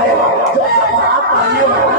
जो आप पढ़ने वाले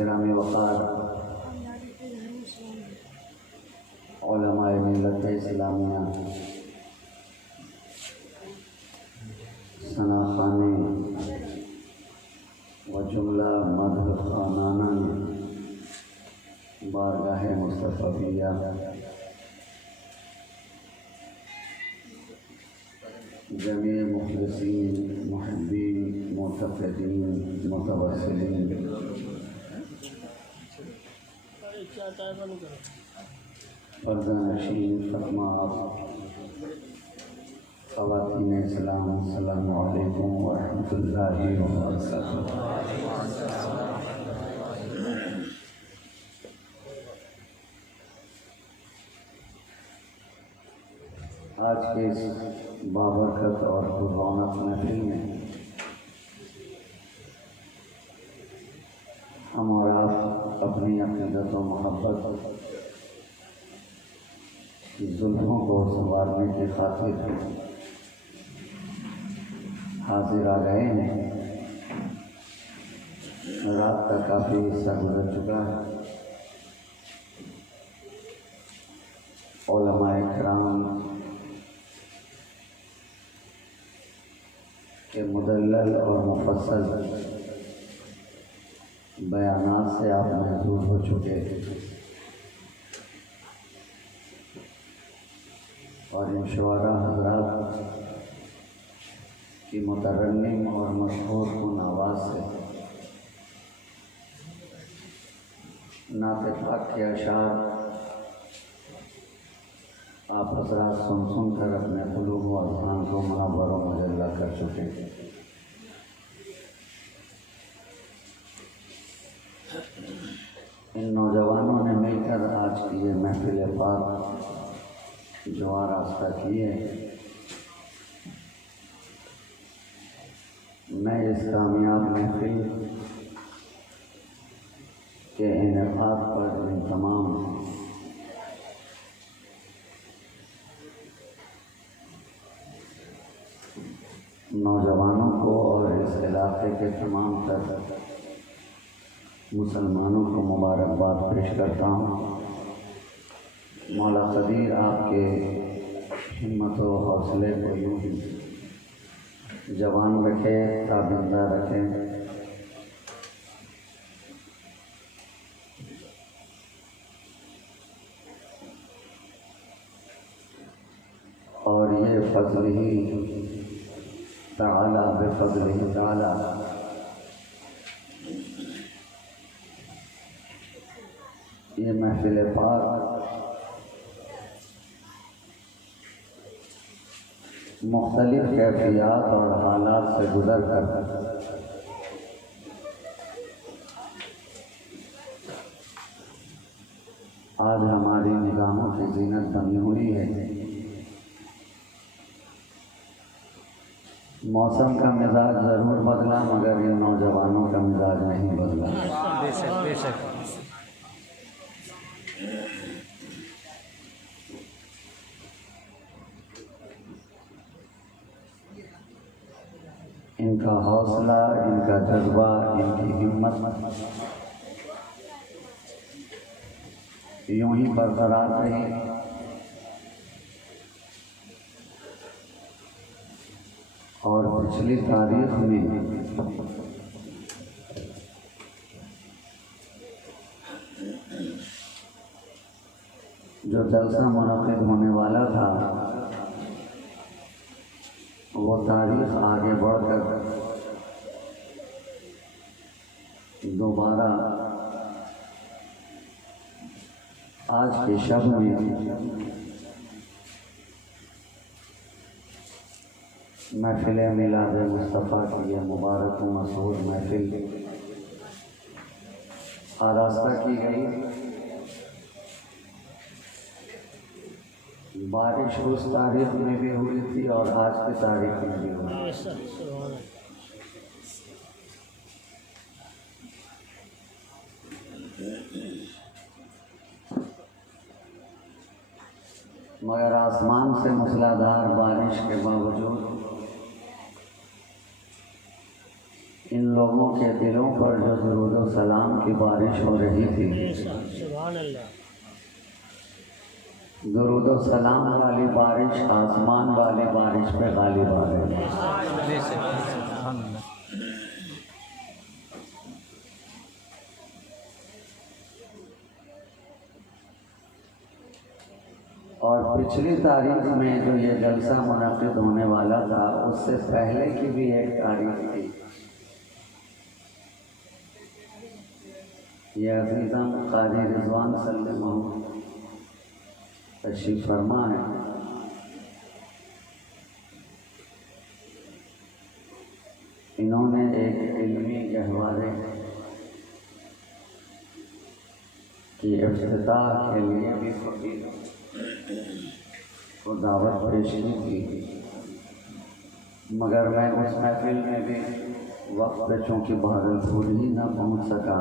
ग्रामी वक़ार उलमाए मिल्लत इस्लामिया, सनाखाने व जुमला मदह खानाना बारगाह मुस्तफ़िया, जमी मुखलिसीन मुहिब्बीन मुतक़िदीन मुतवस्सिलीन, पर्दानशीन ख़त्मात, ख़वातीन इस्लाम, अस्सलामु अलैकुम व रहमतुल्लाहि व बरकातुहू। आज के इस बाबरकत और रौनक महफिल में हम और आप अपनी अक़ीदत व मोहब्बत की जुल्फ़ों को संवारने की खातिर हाजिर आ गए हैं। रात का काफ़ी हिस्सा गुजर चुका है। उलमाए किराम के मुदल्लल और मुफस्सल बयानात से आप महसूस हो चुके और इन शुआरा हज़रात की मुतरन्निम और मशहूर कुन आवाज़ से नात पाक के अशार आप हज़रात सुन कर अपने क़ुलूब व अज़हान को मुनव्वर व मुजल्ला कर चुके हैं। इन नौजवानों ने मिलकर आज की ये महफिल पाक जो आरास्ता की है, मैं इस कामयाब महफिल मिलाद पर इन तमाम नौजवानों को और इस इलाके के तमाम तर मुसलमानों को मुबारकबाद पेश करता हूँ। मौला कदीर आपके हिम्मत व हौसले को यूँ ही जवान रखे, ताबिंदा रखें। और ये फज़्ल ही ताला बेफज़्ल ही ताला ये महफिल पाक मुख्तलिफ कैफियत और हालात से गुजर कर आज हमारी निगाहों की जीनत बनी हुई है। मौसम का मिजाज ज़रूर बदला मगर इन नौजवानों का मिजाज नहीं बदला। बेशक इनका हौसला, इनका जज्बा, इनकी हिम्मत यूं ही बरकरार रही। और पिछली तारीख में जो जलसा मुनक़िद होने वाला था वो तारीख आगे बढ़कर दोबारा आज के शब में महफिल मिलाद मुस्तफ़ा की यह मुबारक मशहूर महफिल आरास्ता की गई। बारिश उस तारीख में भी हुई थी और आज की तारीख में भी हुई। मगर आसमान से मूसलाधार बारिश के बावजूद इन लोगों के दिलों पर जो दुरूद व सलाम की बारिश हो रही थी, दुरूद व सलाम वाली बारिश आसमान वाली बारिश पे गालिब आ गई। और पिछली तारीख में जो ये जलसा मुनक़िद होने वाला था उससे पहले की भी एक तारीख थी। ये अज़ीज़ान क़ारी रिज़वान सल्लल्लाहु तशरीफ़ फरमा है। इन्होंने एक इल्मी गहवारे की इफ्तिताह के लिए भी फ़कीर को दावत पेश की थी, मगर मैं उस महफिल में भी वक्त पे चूँकि भागलपुर ही ना पहुँच सका,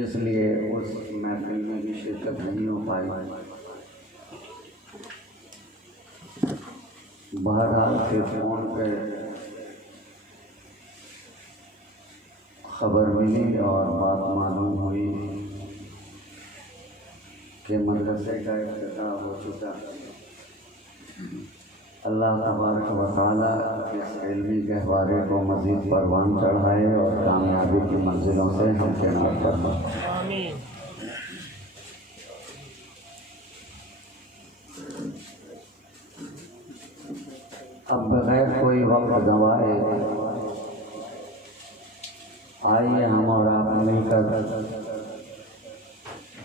इसलिए उस महफिल में भी शिरकत नहीं हो पाई। बहरहाल के फ़ोन पे खबर मिली और बात मालूम हुई कि मदरसे का इफ्तिताह हो चुका। अल्लाह तबारक व तआला इस इल्मी गहवारे को मज़ीद परवान चढ़ाए और कामयाबी की मंजिलों से हमकिनार फरमाए। अब बगैर कोई वक्त गंवाए आइए हम और आप मिलकर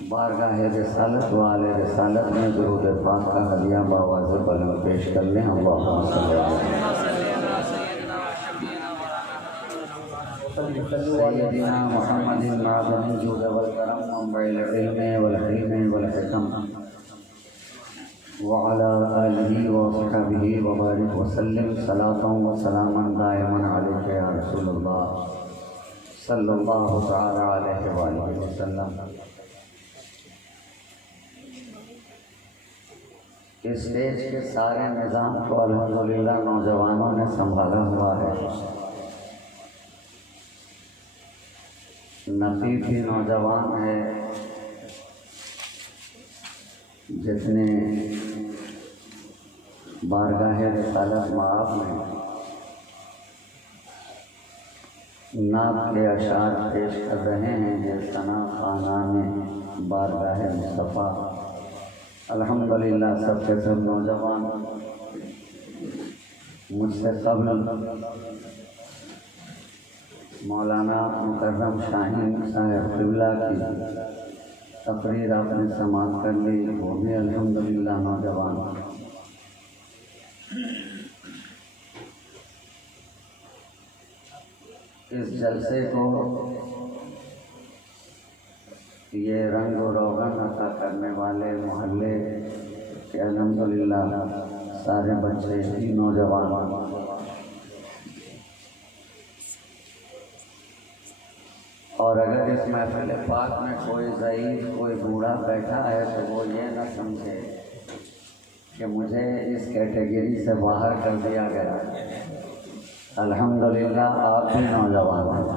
बारगाह रिसालत वाले रिसालत में दुरूद पाक का हदिया बावाज़ बुलंद पेश कर लें। अल्लाहुम्मा सय्यिदना मुहम्मदिन मादनिल जूद वल करम मुंबइल इल्म वल हिल्म वल हिकम व अला आलिहि व अस्हाबिहि व बारिक व सल्लिम सलातन व सलामन दाइमन अलैका या रसूलल्लाह सल्लल्लाहु तआला अलैहि वसल्लम। इस देश के सारे निज़ाम को अल्हम्दुलिल्लाह नौजवानों ने संभाला हुआ है। नफ़ी भी नौजवान है, जिसने बारगाह रिसालत मआब में नात के अशार पेश कर रहे हैं। ये सना खानाने बारगाह मुस्तफ़ा। अल्हम्दुलिल्लाह सबके सब नौजवान मुझसे कब्ल मौलाना मुकर्रम शाहीन साहब क़िबला की तकरीर आपने समाप्त कर ली। वो भी अल्हम्दुलिल्लाह नौजवान। इस जलसे को ये रंग और रोगन अता करने वाले मोहल्ले के अल्हम्दुलिल्लाह सारे बच्चे ही नौजवान। और अगर इस महफिल पाक में कोई ज़ईफ़ कोई बूढ़ा बैठा है तो वो ये न समझे कि मुझे इस कैटेगरी से बाहर कर दिया गया। अल्हम्दुलिल्लाह आप भी नौजवान हैं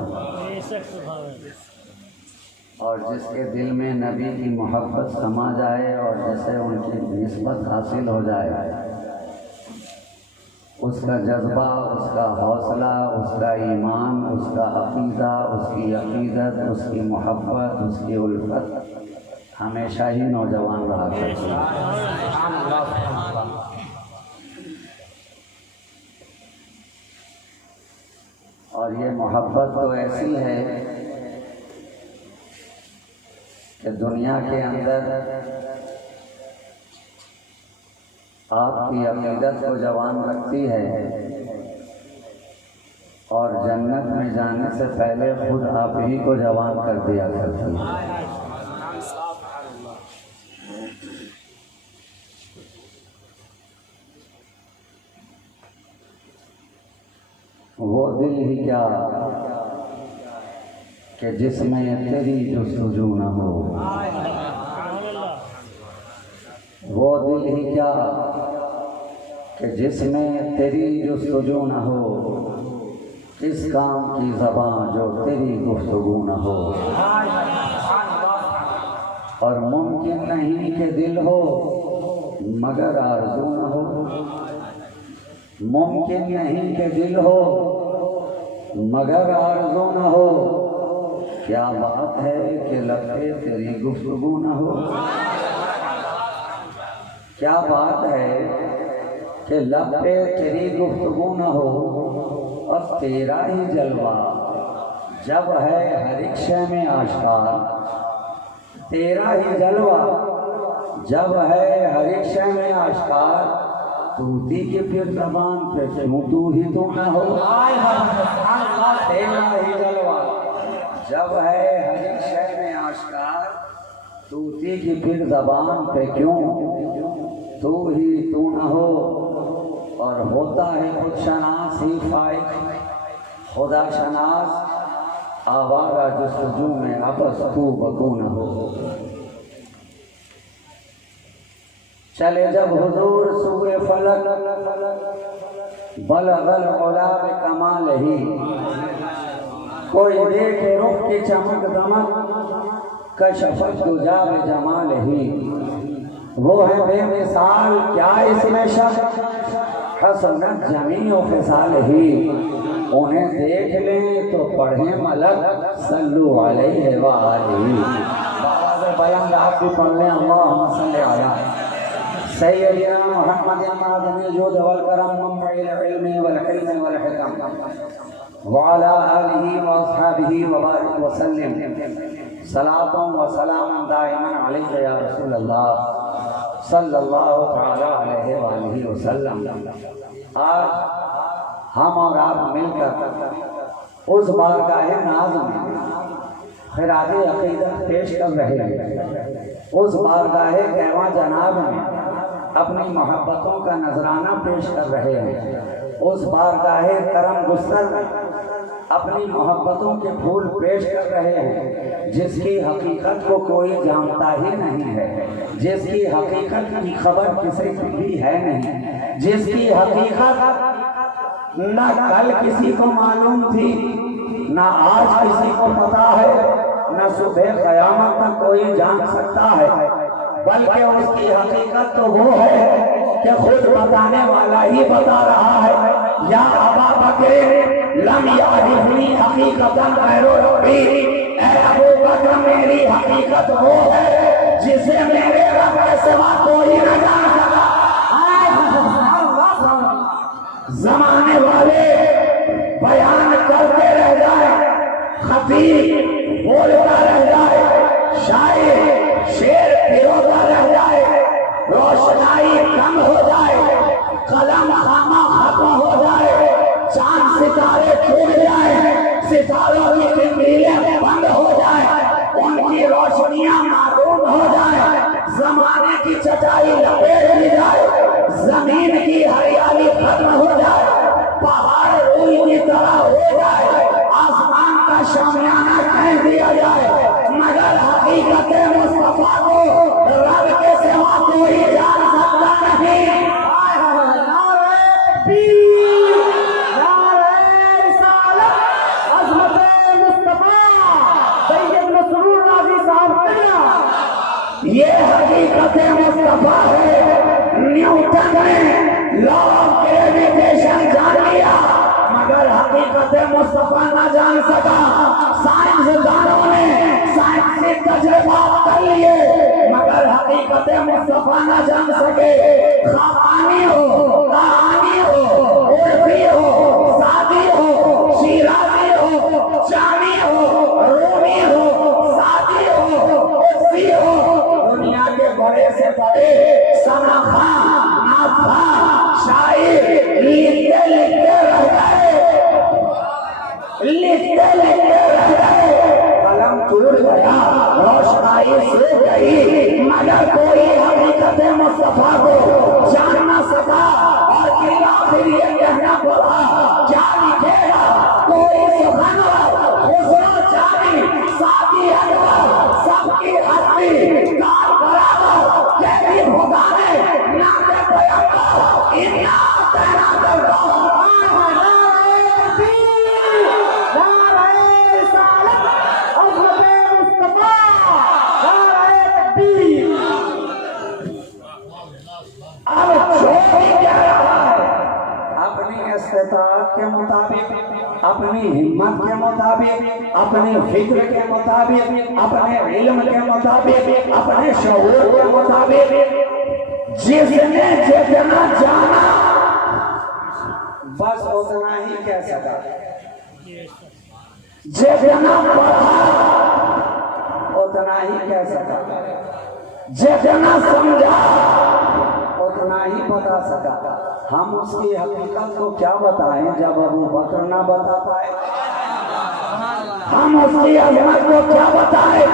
और जिसके दिल में नबी की मोहब्बत समा जाए और जैसे उनकी निस्बत हासिल हो जाए, उसका जज्बा, उसका हौसला, उसका ईमान, उसका अक़ीदा, उसकी अक़ीदत, उसकी मोहब्बत, उसकी उल्फत हमेशा ही नौजवान रहा करती है। और ये मोहब्बत तो ऐसी है कि दुनिया के अंदर आपकी अक़ीदत को जवान रखती है और जन्नत में जाने से पहले खुद आप ही को जवान कर दिया करती है। वो दिल ही क्या कि जिसमें तेरी जुस्तजू न हो, वो दिल ही क्या कि जिसमें तेरी जुस्तजू न हो, इस काम की ज़बान जो तेरी गुफ्तगू न हो। और मुमकिन नहीं कि दिल हो मगर आरज़ू न हो, मुमकिन नहीं कि दिल हो मगर आरज़ू न हो। क्या बात है कि लब पे तेरी गुफ्तगू न हो, क्या बात है कि लब पे तेरी गुफ्तगू न हो। और तेरा ही जलवा जब है हर एक शय में आश्कार, तेरा ही जलवा जब है हर एक शय में आश्कार, तूती के फिर ज़बान पे क्यों तू ही तू न हो। तेरा ही जलवा जब है हर एक शय में आश्कार, तूती की फिर ज़बान पे क्यों तू ही तू न हो। और होता है खुद शनास ही फाइक, खुदा शनास आवारा जुस्तजू में आपस तू बकू न हो। चले जब हुजूर सुबह फलक बलगल औलाद कमाल ही, कोई देखे रुख की चमक दमक कशफत गुजाब जमाल ही। वो है बेमिसाल क्या इसमें शक, हसनत जमी व फिसाल ही। उन्हें देख लें तो पढ़े मलक सल्लु अलैहि व आलिही। बाबा बुलंद आप भी पढ़ लें अल्लाहुम्मा सल्लि अला सय्यदना मुहम्मद मादनी जो वल करम मुम्मिल इल्मी वल हिल्म वल हिकम व अला आलिही व अस्हाबिही व बारिक व सल्लिम सलातों व सलाम दाइमन अलैका या रसूल अल्लाह सल्लल्लाहु तआला अलैहि व आलिही व सल्लम। आज हम और आप मिलकर उस बारगाह नाज़ में खिराज अक़ीदत पेश कर रहे हैं। उस बारगाह कहवा जनाब में अपनी मोहब्बतों का नजराना पेश कर रहे हैं। उस बारगाह करम गुस्तर में अपनी मोहब्बतों के फूल पेश कर रहे हैं, जिसकी हकीकत को कोई जानता ही नहीं है, जिसकी हकीकत की खबर किसी को भी है नहीं, जिसकी हकीकत न कल किसी को मालूम थी, न आज किसी को पता है, न सुबह क़यामत तक कोई जान सकता है, बल्कि उसकी हकीकत तो वो है कि खुद बताने वाला ही बता रहा है। या अबा बकर लम यारिफनी हकीकतन गैरो रब्बी, ऐ अबू बकर मेरी हकीकत वो है जिसे मेरे रब के सिवा कोई न जान सका। जमाने वाले बयान करते रह जाए, खतीब बोलता रह जाए, शायर शेर पिरोता रह जाए, रोशनाई कम हो जाए, कलम खामा खत्म हो जाए, चांद सितारे छूट जाए, सितारों की तिंबीलें बंद हो जाए, उनकी रोशनियां मारूम हो जाए, जमाने की चटाई लपेट ली जाए, जमीन की हरियाली खत्म हो जाए, पहाड़ रूई की तरह हो जाए, आसमान का शामियाना कह दिया जाए, मगर हकीकत मुस्तफा को रब के सिवा कोई जान सकता नहीं। ये हकीकत मुस्तफा है। न्यूटन ने लॉ ऑफ ग्रेविटेशन जान लिया, मगर हकीकत मुस्तफा न जान सका। साइंसदानों ने साइंसी तजुर्बा कर लिए, मगर हकीकत मुस्तफा न जान सके। खानी हो, कहानी हो, उर्फी हो, सादी हो, शिराजी हो, जानी हो, रूमी हो, सादी हो, उर्फी हो, दुनिया के बड़े से बड़े सनाखा नाफा शायर लिखते लिखते रह गए, लिखते लिखते रह गए, कलम टूट गया, रोशनाई सूख गई, मगर कोई हकीकत मुस्तफा को जान न सका। और फिर ये कहना पड़ा, क्या लिखेगा कोई सुखन खुसरो जानी सादी अनवर सबकी हस्ती काल बराबर कैदी भुगाने नाते पैगंबर इन्ना तेरा दर्दो के मुताबिक, अपनी हिम्मत के मुताबिक, अपनी फिक्र के मुताबिक, अपने इल्म के मुताबिक, अपने शऊर के मुताबिक, जिसने जितना जाना बस उतना ही कह सका, जितना पढ़ा उतना ही कह सका, जितना समझा उतना ही बता सका। हम उसकी हकीकत को क्या बताएं जब अबू बकर ना बता पाए? हम उसकी अजमत को क्या बताएं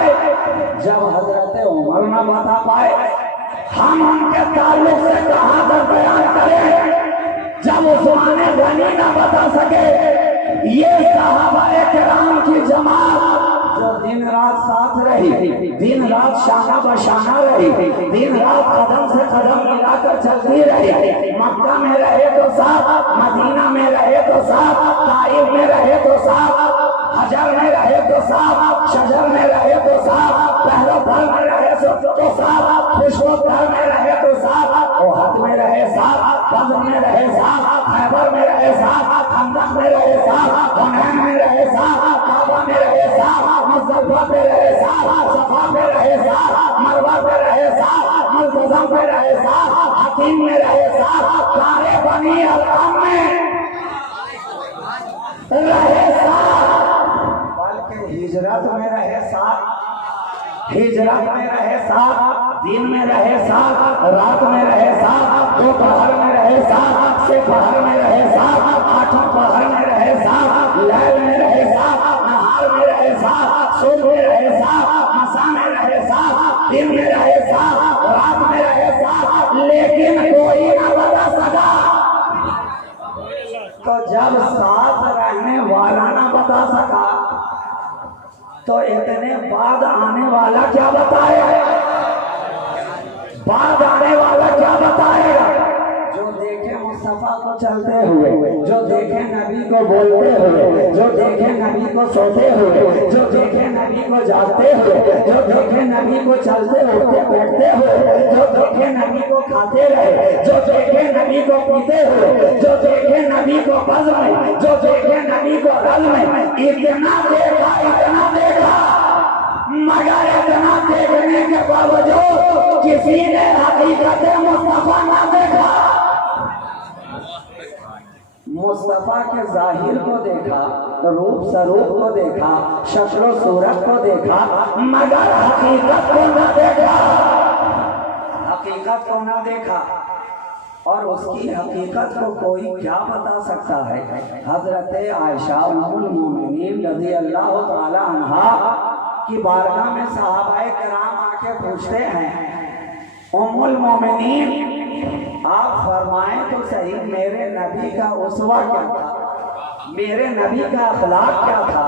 जब हजरत उमर ना बता पाए? हम उनके ताल्लुक से कहां तक बयान करें जब उस्मान गनी ना बता सके? ये सहाबाए किराम की जमात जो दिन रात साथ रही, दिन रात शाना बशाना रही, दिन रात कदम से कदम मिलाकर चलती रही, मक्का में रहे तो साथ, मदीना में रहे तो साथ, ताइफ में रहे तो साथ, हजर में रहे तो साथ, शजर में रहे तो साथ, पहलो फल में रहे तो साथ, पुष्पोत्तर में रहे तो साथ, ओहद में रहे साथ, बद्र में रहे साथ, खैबर में रहे साथ, खंदक में रहे साथ, हुनैन में रहे साथ, काबा में रहे साथ, मुज़्ज़फ़ा पे रहे साथ, सफा पे रहे साथ, मरवा पे रहे साथ, मुल्तज़म पे रहे साथ, हकीम में रहे साथ, सारे बनी अलक़म में रहे साथ, बल्कि हिजरत में रहे साथ, हिजरत में रहे साथ, दिन में रहे साथ, रात में रहे साथ, दोपहर में रहे साथ, सेपहर में रहे साथ, आठों पहर में रहे साथ, लैल में रहे साथ, नहार में रहे साथ, सुबह में रहे साथ, मसा में रहे साथ, दिन में रहे साथ, रात में रहे साथ, लेकिन कोई न बता सका। तो जब साथ रहने वाला ना बता सका तो इतने बाद आने वाला क्या बताएगा? बाद आने वाला क्या बताएगा? जो देखे मुस्तफा को चलते हुए, जो देखे नबी को बोलते हुए, जो देखे नबी को सोते हुए, जो देखे नबी को जागते हुए, जो देखे नबी को चलते उठते बैठते हुए, जो देखे नबी को खाते रहे, जो देखे नबी को पीते हुए, जो देखे नबी को बज़ में, जो देखे नबी को रज़ में, इतना देखा मगर इतना देखने के बावजूद किसी ने हकीकत मुस्तफा ना देखा। मुस्तफा के जाहिर को देखा, रूप स्वरूप को देखा, शक्ल सूरत को देखा, मगर हकीकत को ना देखा। हकीकत को ना देखा और उसकी हकीकत को कोई क्या बता सकता है? हजरत आयशा उम्मुल मोमिनीन रज़ी अल्लाह तआला अन्हा की बारगाह में सहाबाए किराम आके पूछते हैं, उम्मुल मोमिनीन आप फरमाएं तो सही, मेरे नबी का उसवा क्या था? मेरे नबी का अखलाक क्या था?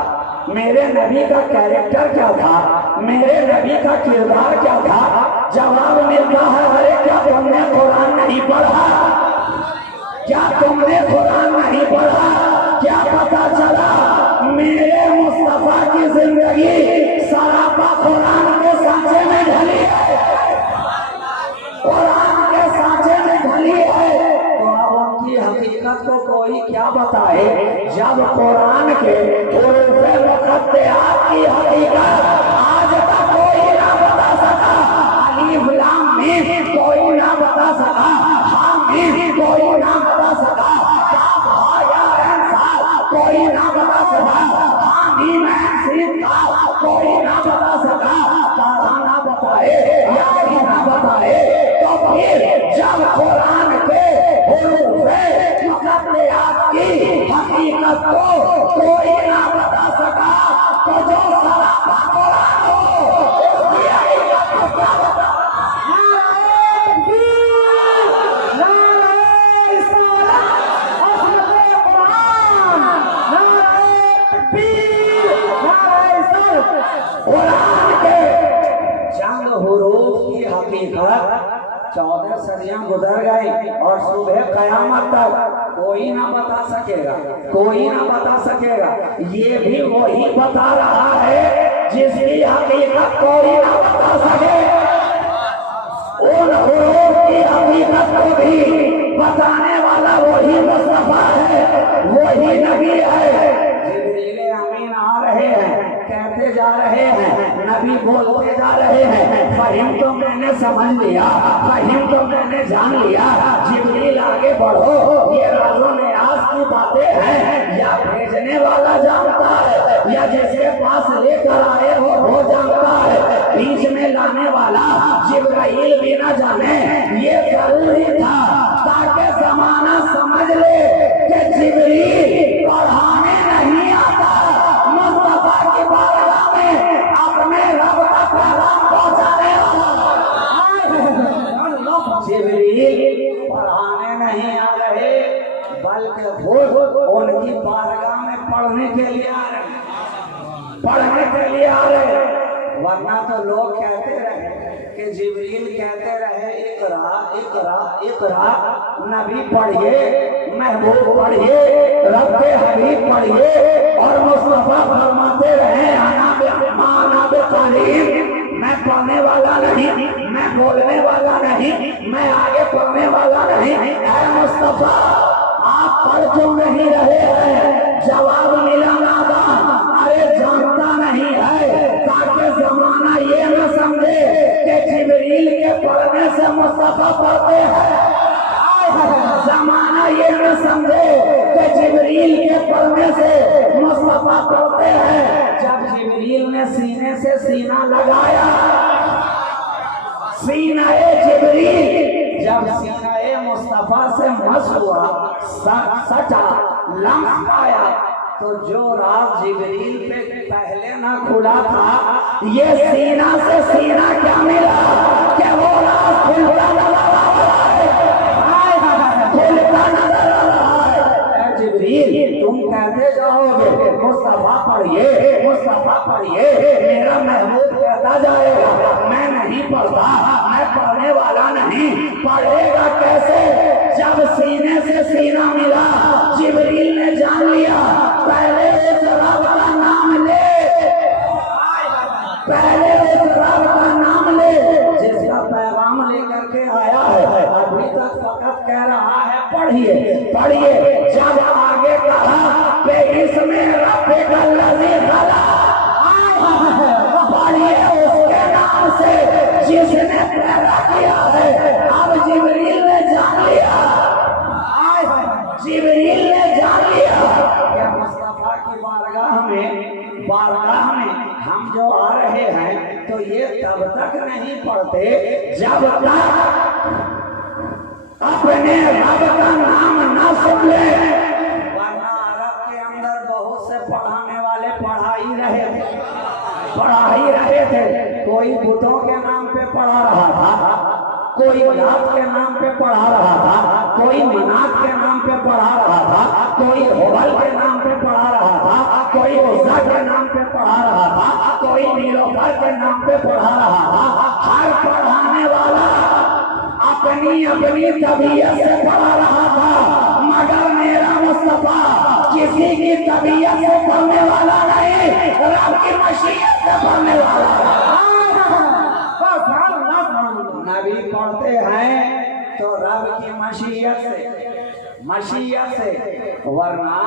मेरे नबी का कैरेक्टर क्या था? मेरे नबी का किरदार क्या था? जवाब मिलता है, अरे क्या तुमने कुरान नहीं पढ़ा? क्या तुमने कुरान नहीं पढ़ा? क्या पता चला? मेरे मुस्तफा की जिंदगी सरापा कुरान के सांचे में ढली है, कुरान के सांचे में ढली है। तो अब उनकी हकीकत को कोई क्या बताए? जब कुरान के हुरूफ़े मुक़त्तआत की हकीकत आज तक कोई ना बता सका, अलीफ लाम मीम कोई ना बता सका, हामीम कोई ना बता सका, काफ हा या ऐन सा कोई ना बता सका, हामीम ऐन सीन का कोई ना बता सका, तारा ना बताए या भी ना बताए। तो फिर जब कुरान के हुरूफ़े मुक़त्तआत की हकीकत को कोई ना बता सका, तो जो सरापा कुरान हो उसकी हकीकत को क्या बता? कुरान के चंद हुरूफ की हकीकत 14 सदियां गुजर गई और सुबह कयामत तक कोई ना बता सकेगा, कोई ना बता सकेगा। ये भी वही बता रहा है जिसकी हकीकत कोई ना बता सके। उन हुरूफ की हकीकत को भी बताने वाला वही मुस्तफा है, वही नबी है। जिब्रील अमीन आ रहे हैं, कहते जा रहे हैं, नबी बोलते जा रहे हैं, फहिम तो मैंने समझ लिया, फहिम तो मैंने जान लिया, जिब्रील आगे बढ़ो, ये राज़ो नियाज़ की बातें हैं। या भेजने वाला जानता है या जिसके पास लेकर आए हो वो जानता है, बीच में लाने वाला जिब्राइल भी ना जाने। ये जरूरी था ताकि जमाना समझ ले कि जिब्रील पढ़ाने नहीं आता, मुस्तफा की बारगाह में अपने रब का पैगाम पहुंचाने वाला। जिब्रील पढ़ाने नहीं आ रहे बल्कि वो उनकी बारगाह में पढ़ने के लिए आ रहे, पढ़ने के लिए आ रहे। वरना तो लोग कहते रहे कि जिब्रील कहते रहे इकरा इकरा इकरा, नबी पढ़िए, महबूब पढ़िए, रब के हबीब पढ़िए, और मुस्तफा फरमाते रहे आना बेतालीम, मैं पढ़ने वाला नहीं, मैं बोलने वाला नहीं, मैं आगे पढ़ने वाला नहीं। ऐ मुस्तफा आप पढ़ क्यों नहीं रहे हैं? जवाब मिला नादान, अरे जानता नहीं है ताकि जमाना ये न समझे कि जिब्रील के पढ़ने से मुस्तफा पढ़ते हैं। जमाना ये न समझे कि जिब्रील के पढ़ने से मुस्तफा पढ़ते हैं। जब जिब्रील ने सीने से सीना लगाया, सीना-ए जिब्रील जब सीना-ए मुस्तफा से मस हुआ, सटा, लम्स आया, तो जो राज जिब्रील पे पहले ना खुला था, ये सीना से सीना क्या मिला कि वो राज खुलता नजर आ रहा है, खुलता नजर आ रहा है। जिब्रील तुम कहते जाओगे मुस्तफा पढ़िए, मुस्तफा पढ़िए, मेरा महबूब कहता जाएगा मैं नहीं पढ़ता, मैं पढ़ने वाला नहीं। पढ़ेगा कैसे जब सीने से सीना मिला, जिब्रील ने जान लिया पहले उस रब का नाम ले, पहले उस रब का नाम ले जिसका पैगाम लेकर के आया है। अभी तक फकत कह रहा है पढ़िए पढ़िए, जब आगे कहा इसमें रब्बे का लज़ी खला, पढ़िए उसके नाम से जिसने पैदा किया है। अब जिब्रील ने जान लिया, जिब्रील ने जान लिया कि मुस्तफा की बारगाह में हम जो आ रहे हैं तो ये तब तक नहीं पढ़ते जब तक अपने रब का नाम ना सुन ले। वरना अरब के अंदर बहुत से पढ़ाने वाले पढ़ा ही रहे थे। कोई बुतों के नाम पे पढ़ा रहा था, कोई लात के नाम पे पढ़ा रहा था, कोई मनात के नाम पे पढ़ा रहा था, कोई हुबल के नाम पे पढ़ा रहा था, कोई उज़्ज़ा के नाम पे पढ़ा रहा था, कोई नीलोफर के नाम पे पढ़ा रहा था। हर पढ़ाने वाला अपनी अपनी तबीयत से पढ़ा रहा था, मगर मेरा मुस्तफा किसी की तबीयत से पढ़ने वाला नहीं, रब की मशीयत से पढ़ने वाला। नबी पढ़ते हैं तो रब की मशीयत से, वरना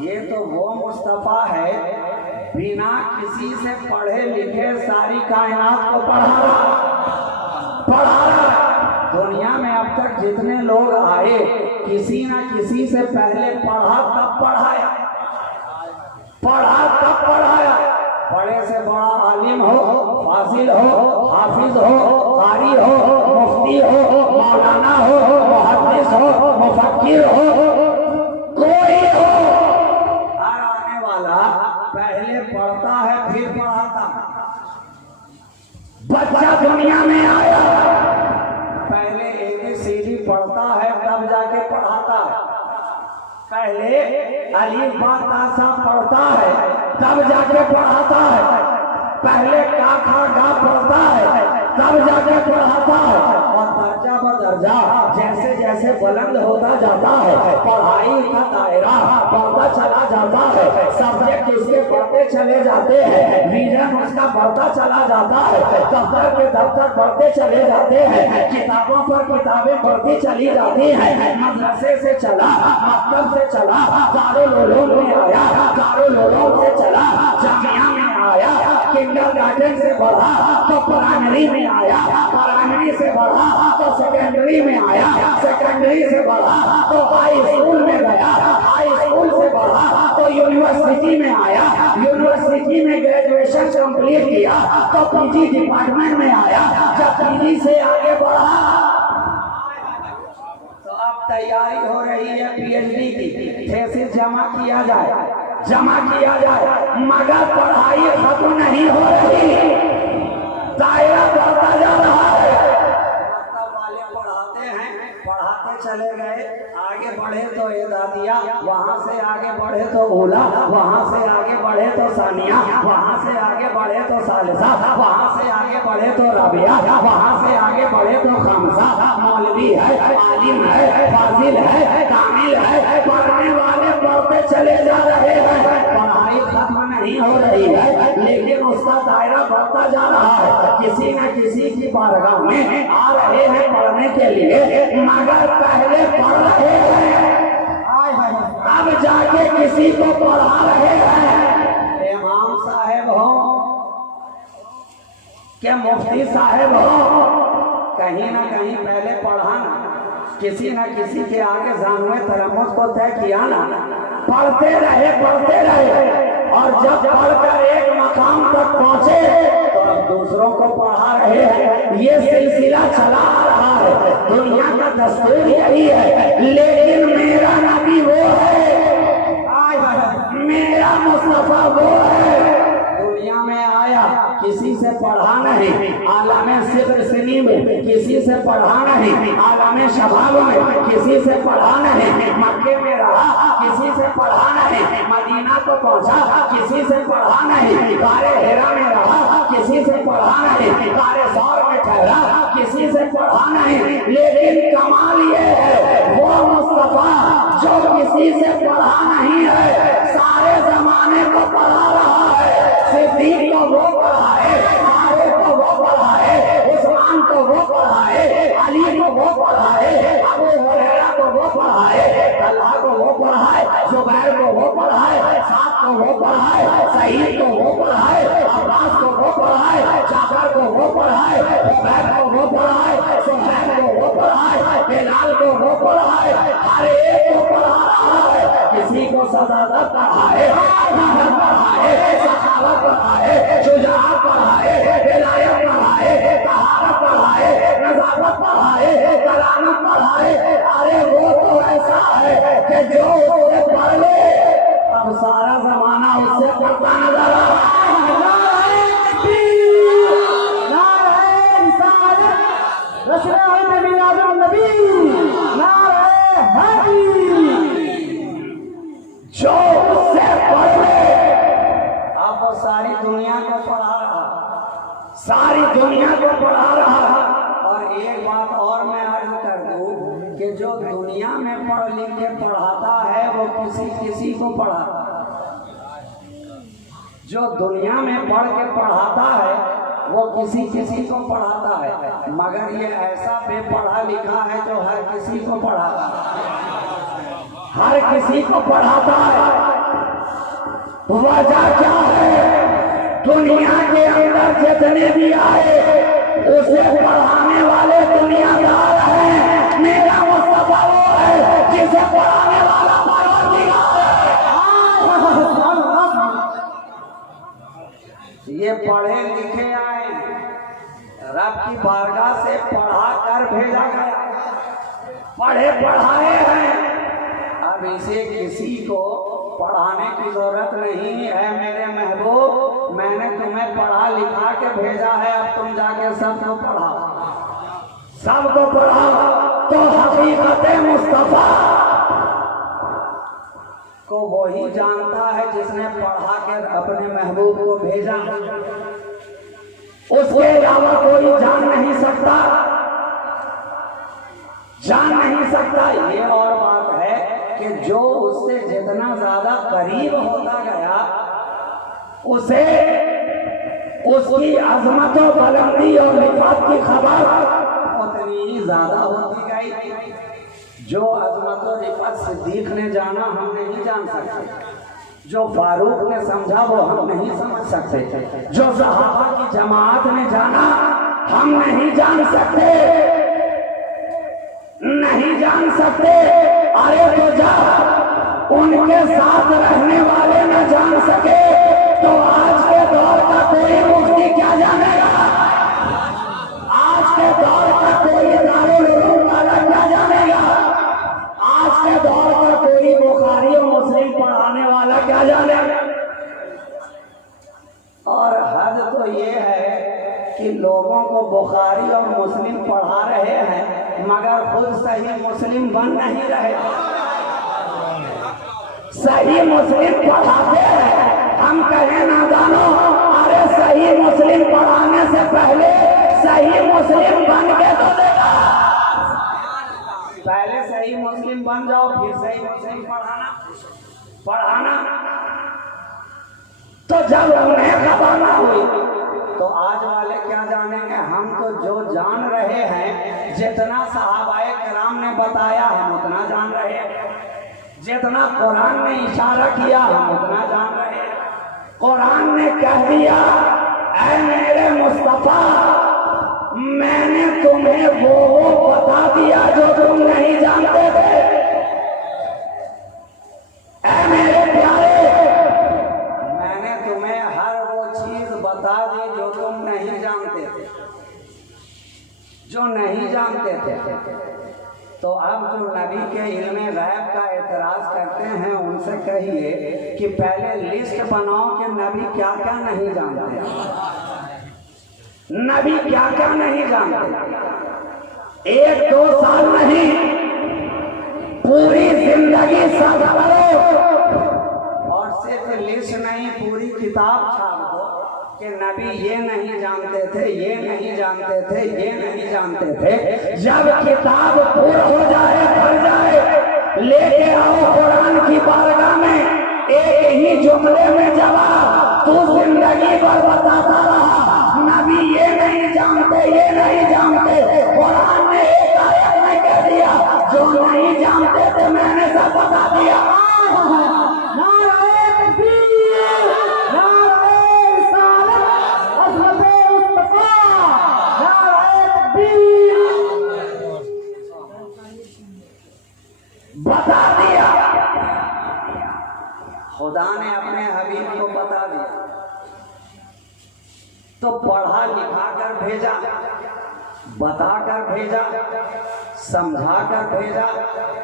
ये तो वो मुस्तफा है बिना किसी से पढ़े लिखे सारी कायनात को पढ़ा रहा। दुनिया में अब तक जितने लोग आए किसी न किसी से पहले पढ़ा तब पढ़ाया। बड़े से बड़ा आलिम हो, फाजिल हो, हाफिज हो, कारी हो, मुफ्ती हो, मौलाना हो, मुहद्दिस हो, मुफक्किर हो, कोई हो, हर आने वाला पहले पढ़ता है फिर पढ़ाता है। बच्चा दुनिया में आया पहले ABCD पढ़ता है तब जाके पढ़ाता है। पहले अलीफ बा ता सा पढ़ता है तब जाके पढ़ाता है। पहले का खा गा पढ़ता है तब जाके पढ़ाता है। और दर्जा ब दर्जा जैसे जैसे बुलंद होता जाता है पढ़ाई का दायरा बढ़ता चला जाता है। सब्जेक्ट उसके बढ़ते चले जाते हैं, विजन उसका बढ़ता चला जाता है, दफ्तर के दफ्तर बढ़ते चले जाते हैं, किताबों पर किताबें बढ़ती चली जाती हैं। मदरसे से चला, मकतब से चला, दारुल उलूम में आया, दारुल उलूम से चला, जामिया में आया, किंडरगार्टन से बढ़ा तो प्राइमरी में आया, प्राइमरी से बढ़ा तो सेकेंडरी में आया, सेकेंडरी से बढ़ा तो हाई स्कूल में गया, हाई स्कूल से बढ़ा तो यूनिवर्सिटी में आया, यूनिवर्सिटी में ग्रेजुएशन कंप्लीट किया तो पीजी डिपार्टमेंट में आया। जब पीजी से आगे बढ़ा तो अब तैयारी हो रही है PhD की, थीसिस जमा किया जाए, मगर पढ़ाई खत्म नहीं हो रही, दायरा बढ़ता जा रहा है। पढ़ाते चले गए, आगे बढ़े तो एदादिया, वहाँ से आगे बढ़े तो ऊला, वहाँ से आगे बढ़े तो सानिया, वहाँ से आगे बढ़े तो सालिसा, वहाँ से आगे बढ़े तो रबिया, वहाँ से आगे बढ़े तो खमसा। मौलवी है, आलिम है, फाजिल है, कामिल है, पढ़ने वाले बढ़ते चले जा रहे हैं। पढ़ाई खत्म नहीं हो रही है, लेकिन उसका दायरा बढ़ता जा रहा है। किसी न किसी की बारगाह में आ रहे हैं पढ़ने के लिए, मगर पहले पढ़ रहे हैं, अब जाके किसी को पढ़ा रहे हैं। इमाम साहेब हो क्या मुफ्ती साहेब हो, कहीं ना कहीं पहले पढ़ाना, किसी न किसी के आगे जानुए तरम्मुत को तय किया ना, पढ़ते रहे और जब पढ़कर एक मकाम तक पहुंचे तो अब दूसरों को पढ़ा रहे हैं। ये सिलसिला चला आ रहा है, दुनिया का दस्तूर यही है। लेकिन मेरा नबी वो है, मेरा मुस्तफा वो है। दुनिया दुनिया में आया किसी से पढ़ा नहीं, आलमे सिब्र सिनी में किसी से पढ़ा नहीं, आलमे शबाब में किसी से पढ़ा नहीं, मक्के में रहा किसी से पढ़ा नहीं, मदीना तो पहुंचा किसी से पढ़ा नहीं, गारे हेरा में रहा किसी से पढ़ा नहीं, गारे सौर में ठहरा किसी से पढ़ा नहीं। लेकिन कमाल ये है वो मुस्तफा जो किसी से पढ़ा नहीं है, सारे जमाने को पढ़ा रहा है। सिद्दीक को वो पढ़ा है, आले को वो पढ़ा है, उस्मान को वो पढ़ा है, अली को वो पढ़ा है, अबू हुरैरा को वो पढ़ा है, तलहा को वो पढ़ा है, जुबैर को वो पढ़ा है, साद को वो पढ़ा है, सईद को वो पढ़ा है, अब्बास को वो पढ़ा है, जाफर को वो पढ़ा है, उबैद को वो पढ़ा है, सुहैब को वो पढ़ा है, बिलाल को वो पढ़ा है, हर एक को पढ़ा रहा है। किसी को सदाकत पढ़ा है, अमानत पढ़ा है, सखावत पढ़ा है, शुजाअत पढ़ा है, विलायत पढ़ा है, तहारत पढ़ा है, नज़ाकत पढ़ा है, करामत पढ़ा है। अरे वो तो ऐसा है कि जो उससे पढ़ ले अब सारा जमाना उससे पढ़ता नजर आ रहा है। जो उससे पढ़ ले अब वो सारी दुनिया को पढ़ा रहा, सारी दुनिया को पढ़ा रहा। और एक बात और मैं अर्ज कर दूं कि जो दुनिया में पढ़ लिख के पढ़ाता है वो किसी को पढ़ाता है, जो दुनिया में पढ़ के पढ़ाता है वो किसी को पढ़ाता है, मगर ये ऐसा बेपढ़ा लिखा है जो हर किसी को पढ़ाता है, हर किसी को पढ़ाता है। वजह क्या है? दुनिया के अंदर जितने भी आए उसे पढ़ाने वाले दुनियादार हैं। मेरा मुस्तफा वो है जिसे पढ़ाने वाला परवरदिगार है। ये पढ़े लिखे आए, रब की बारगाह से पढ़ा कर भेजा गया, पढ़े पढ़ाए हैं। अब इसे किसी को पढ़ाने की जरूरत नहीं है। मेरे महबूब, मैंने तुम्हें पढ़ा लिखा के भेजा है, अब तुम जाके सबको पढ़ाओ, सबको पढ़ाओ। तो हकीकत मुस्तफा को वही जानता है जिसने पढ़ा के अपने महबूब को भेजा, उसके अलावा कोई जान नहीं सकता, जान नहीं सकता। ये और बात है कि जो उससे जितना ज्यादा करीब होता गया उसे उसकी अजमत और बुलंदी और रिफात की खबर उतनी ही ज्यादा होती गई। जो अजमत और रिफात सिद्दीक ने जाना हम नहीं जान सकते, जो फारूक ने समझा वो हम नहीं समझ सकते, जो सहाबा की जमात ने जाना हम नहीं जान सकते, नहीं जान सकते। अरे तो जा उनके साथ रहने वाले न जान सके तो आज के दौर का कोई मुफ्ती क्या जानेगा? आज के दौर का कोई दारुल उलूम वाला क्या जानेगा? आज के दौर का कोई बुखारी और मुस्लिम पढ़ाने वाला क्या जानेगा? और हद तो ये है कि लोगों को बुखारी और मुस्लिम पढ़ा रहे हैं मगर खुद सही मुस्लिम बन नहीं रहे। सही मुस्लिम पढ़ाते हैं, हम कहें ना जानो, अरे सही मुस्लिम पढ़ाने से पहले सही मुस्लिम बन के तो देखा। पहले सही मुस्लिम बन जाओ फिर सही मुस्लिम पढ़ाना। तो जब उन्हें खबर ना हुई तो आज वाले क्या जानेंगे? हम तो जो जान रहे हैं, जितना सहाबाए किराम ने बताया हम उतना जान रहे हैं, जितना कुरान ने इशारा किया हम उतना जान रहे हैं। कुरान ने कह दिया, ऐ मेरे मुस्तफा, मैंने तुम्हें वो बता दिया जो तुम नहीं जानते थे। ऐ मेरे प्यारे, मैंने तुम्हें हर वो चीज बता दी जो तुम नहीं जानते थे, जो नहीं जानते थे। तो अब जो नबी के इल्म गैब का एतराज करते हैं उनसे कहिए कि पहले लिस्ट बनाओ कि नबी क्या क्या नहीं जानते, नबी क्या क्या नहीं जानते। 1-2 साल नहीं, पूरी जिंदगी सब करो और सिर्फ लिस्ट नहीं, पूरी किताब छाप दो कि नबी ये नहीं जानते थे, ये नहीं जानते थे, ये नहीं जानते थे। जब किताब पूरा हो जाए, भर जाए, लेके आओ कुरान की बारगाह में, एक ही जुमले में जवाब। तू जिंदगी भर बताता रहा नबी ये नहीं जानते, ये नहीं जानते। कुरान ने एक आयत में कह दिया जो नहीं जानते थे मैंने सब बता दिया। बता दिया, खुदा ने अपने हबीब को बता दिया। तो पढ़ा लिखा कर भेजा, बता कर भेजा, समझा कर भेजा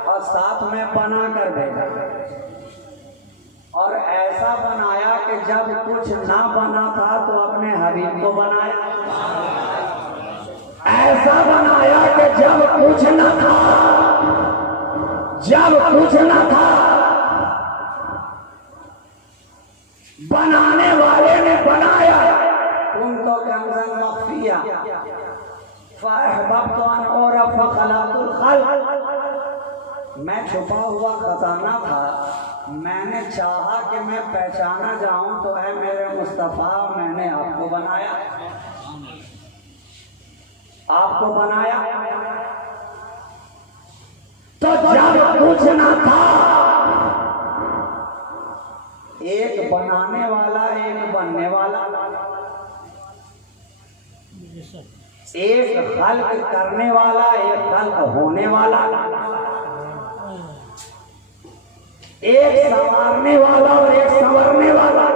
और साथ में बना कर भेजा। और ऐसा बनाया कि जब कुछ ना बना था तो अपने हबीब को बनाया। ऐसा बनाया कि जब कुछ न था, जब कुछ न था, बनाने वाले ने बनाया। उनको कंज़न मख्फिया फअहबब्तु अन उरफ़ फ़ख़लक़तुल ख़ल्क़, मैं छुपा हुआ खजाना था, मैंने चाहा कि मैं पहचाना जाऊं तो है मेरे मुस्तफ़ा, मैंने आपको बनाया, आपको बनाया। तो जब कुछ ना था, एक बनाने वाला, एक बनने वाला, एक खल्क करने वाला, एक खल्क होने वाला, एक संवारने वाला और एक संवरने वाला,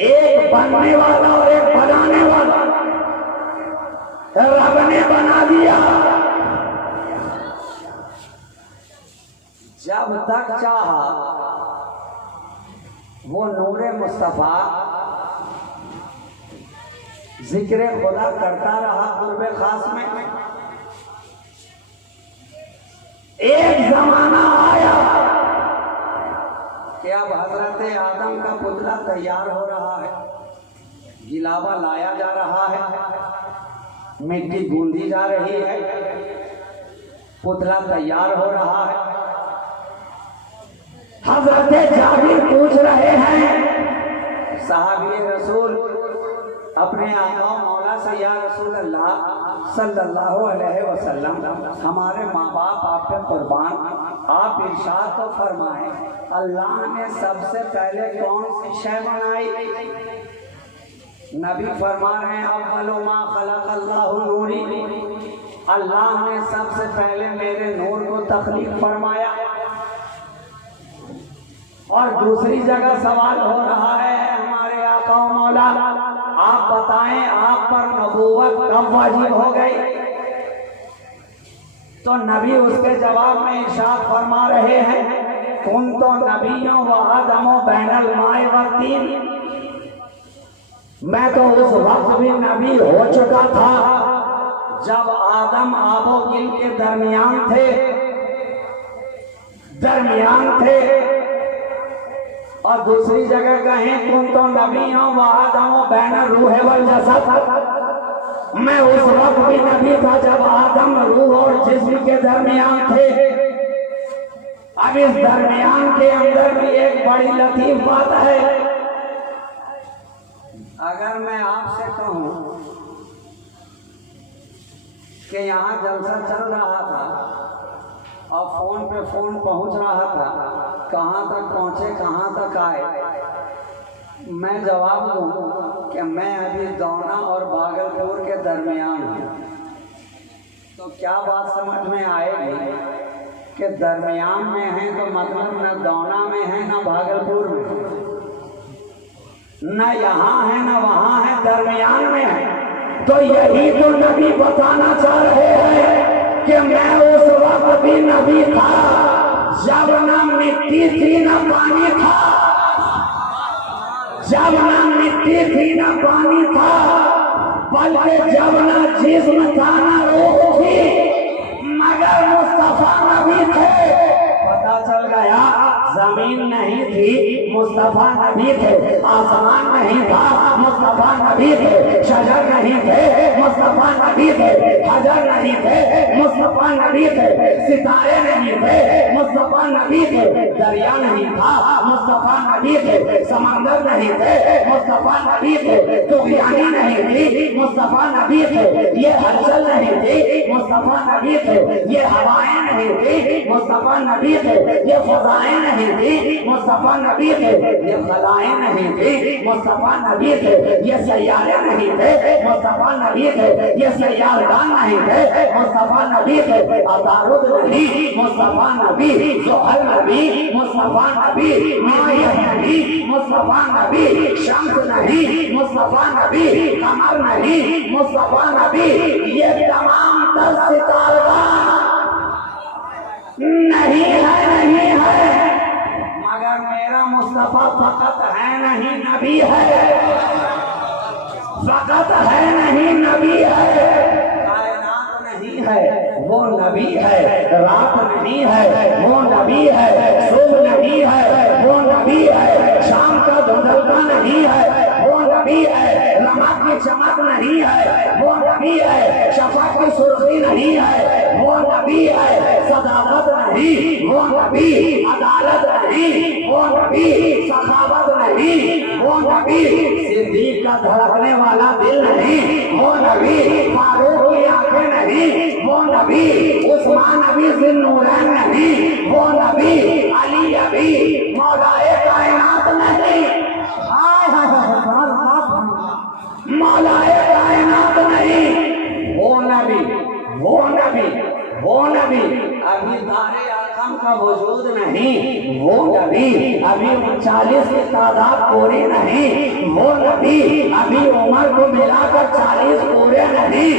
एक बनने वाला और एक बनाने वाला। रब ने बना दिया। जब तक चाहा वो नूरे मुस्तफा जिक्र खुदा करता रहा कुर्बे खास में। एक जमाना आया कि अब हजरत आदम का पुतला तैयार हो रहा है, गिलावा लाया जा रहा है, मिट्टी गूंदी जा रही है, पुतला तैयार हो रहा है। हजरत जाबिर पूछ रहे हैं साहबी रसूल अपने आका मौला से, या रसूल अल्लाह सल्लल्लाहु अलैहि वसल्लम, हमारे माँ बाप आप पे कुर्बान, आप इरशाद तो फरमाएं अल्लाह ने सबसे पहले कौन सी शय बनाई? नबी फरमा रहे हैं अव्वलु मा खलक़ल्लाहु नूरी, अल्लाह ने सबसे पहले मेरे नूर को तख्लीक फरमाया। और दूसरी जगह सवाल हो रहा है हमारे आका मौला, आप बताएं आप पर नबूवत कब वाजिब हो गई? तो नबी उसके जवाब में इरशाद फरमा रहे हैं तुम तो नबियों व आदमो बैनल माए व तीन, मैं तो उस वक्त भी नबी हो चुका था जब आदम आबो गिल के दरमियान थे। और दूसरी जगह कहें तुम तो नबियों व आदमो बैनल रूह वल जसद, मैं उस वक्त भी नबी था जब आदम रूह और जिस्म के दरमियान थे। अब इस दरमियान के अंदर भी एक बड़ी लतीफ बात है। अगर मैं आपसे कहूं कि यहाँ जलसा चल रहा था और फोन पे फोन पहुंच रहा था, कहाँ तक पहुंचे, कहाँ तक आए, मैं जवाब दूं कि मैं अभी दौना और भागलपुर के दरमियान हूँ, तो क्या बात समझ में आएगी कि दरमियान में है तो मतलब न दौना में है न भागलपुर में है, न यहाँ है न वहाँ है, दरमियान में है। तो यही तो नबी बताना चाह रहे हैं कि मैं उस वक्त भी नबी था जब ना मिट्टी थी ना पानी था, जब ना मिट्टी थी ना पानी था, बल्कि जब ना जिस्म था ना रूह थी, मगर मुस्तफा नबी थे। पता चल गया जमीन नहीं थी, मुस्तफा नबी थे। आसमान नहीं था, मुस्तफा नबी थे। शजर नहीं थे, मुस्तफा नबी थे। हजर नहीं थे, मुस्तफा नबी थे। सितारे नहीं थे, मुस्तफा नबी थे। दरिया नहीं था, मुस्तफा नबी थे। समंदर नहीं थे, मुस्तफा नबी थे। तुगयानी नहीं थी, मुस्तफा नबी थे। ये हलचल नहीं थी, मुस्तफा नबी थे। ये हवाएं नहीं थी, मुस्तफा नबी थे। ये फजाएं नहीं थी, मुस्तफा नबी थे। ये खलाएं नहीं थी, मुस्तफा नबी थे। ये सैयारे नहीं थे, मुस्तफा नबी थे। ये सैयारदान नहीं थे, मुस्तफा नबी थे। अतारुद नहीं, मुस्तफा नबी। ज़ुहल नबी, मुस्तफा नबी। मरीख नहीं, मुस्तफा नबी। शम्स नहीं, मुस्तफा नबी। कमर नहीं, मुस्तफा नबी। ये तमाम तर सितारगान नहीं है, नहीं है, मगर मेरा मुस्तफा फकत है नहीं नबी है, फकत है नहीं नबी है। कायनात नहीं है, वो नबी है। रात नहीं है, वो नबी है। सुबह नहीं है, वो नबी है। शाम का धुंधलता नहीं है, वो नबी है। रमक की चमक नहीं है, वो नबी है। शफक की सुर्खी नहीं है, वो नबी है। सदाकत नहीं, वो नबी। अदालत नहीं, वो नबी। सखावत नहीं, वो नबी। सिद्दीक का धड़कने वाला दिल नहीं, वो नबी। फारूक की आंखें नहीं, वो नबी। उस्मान नबी ज़िन्नूरैन नहीं, वो नबी। अली अबी मौलाए कायनात नहीं, मौलाए कायनात नहीं, वो नबी, वो नबी, वो नबी। अभी तारे आकम का वजूद नहीं, वो नबी। अभी 39 की तादाद पूरी नहीं, वो नबी। अभी उमर को मिलाकर 40 पूरे नहीं,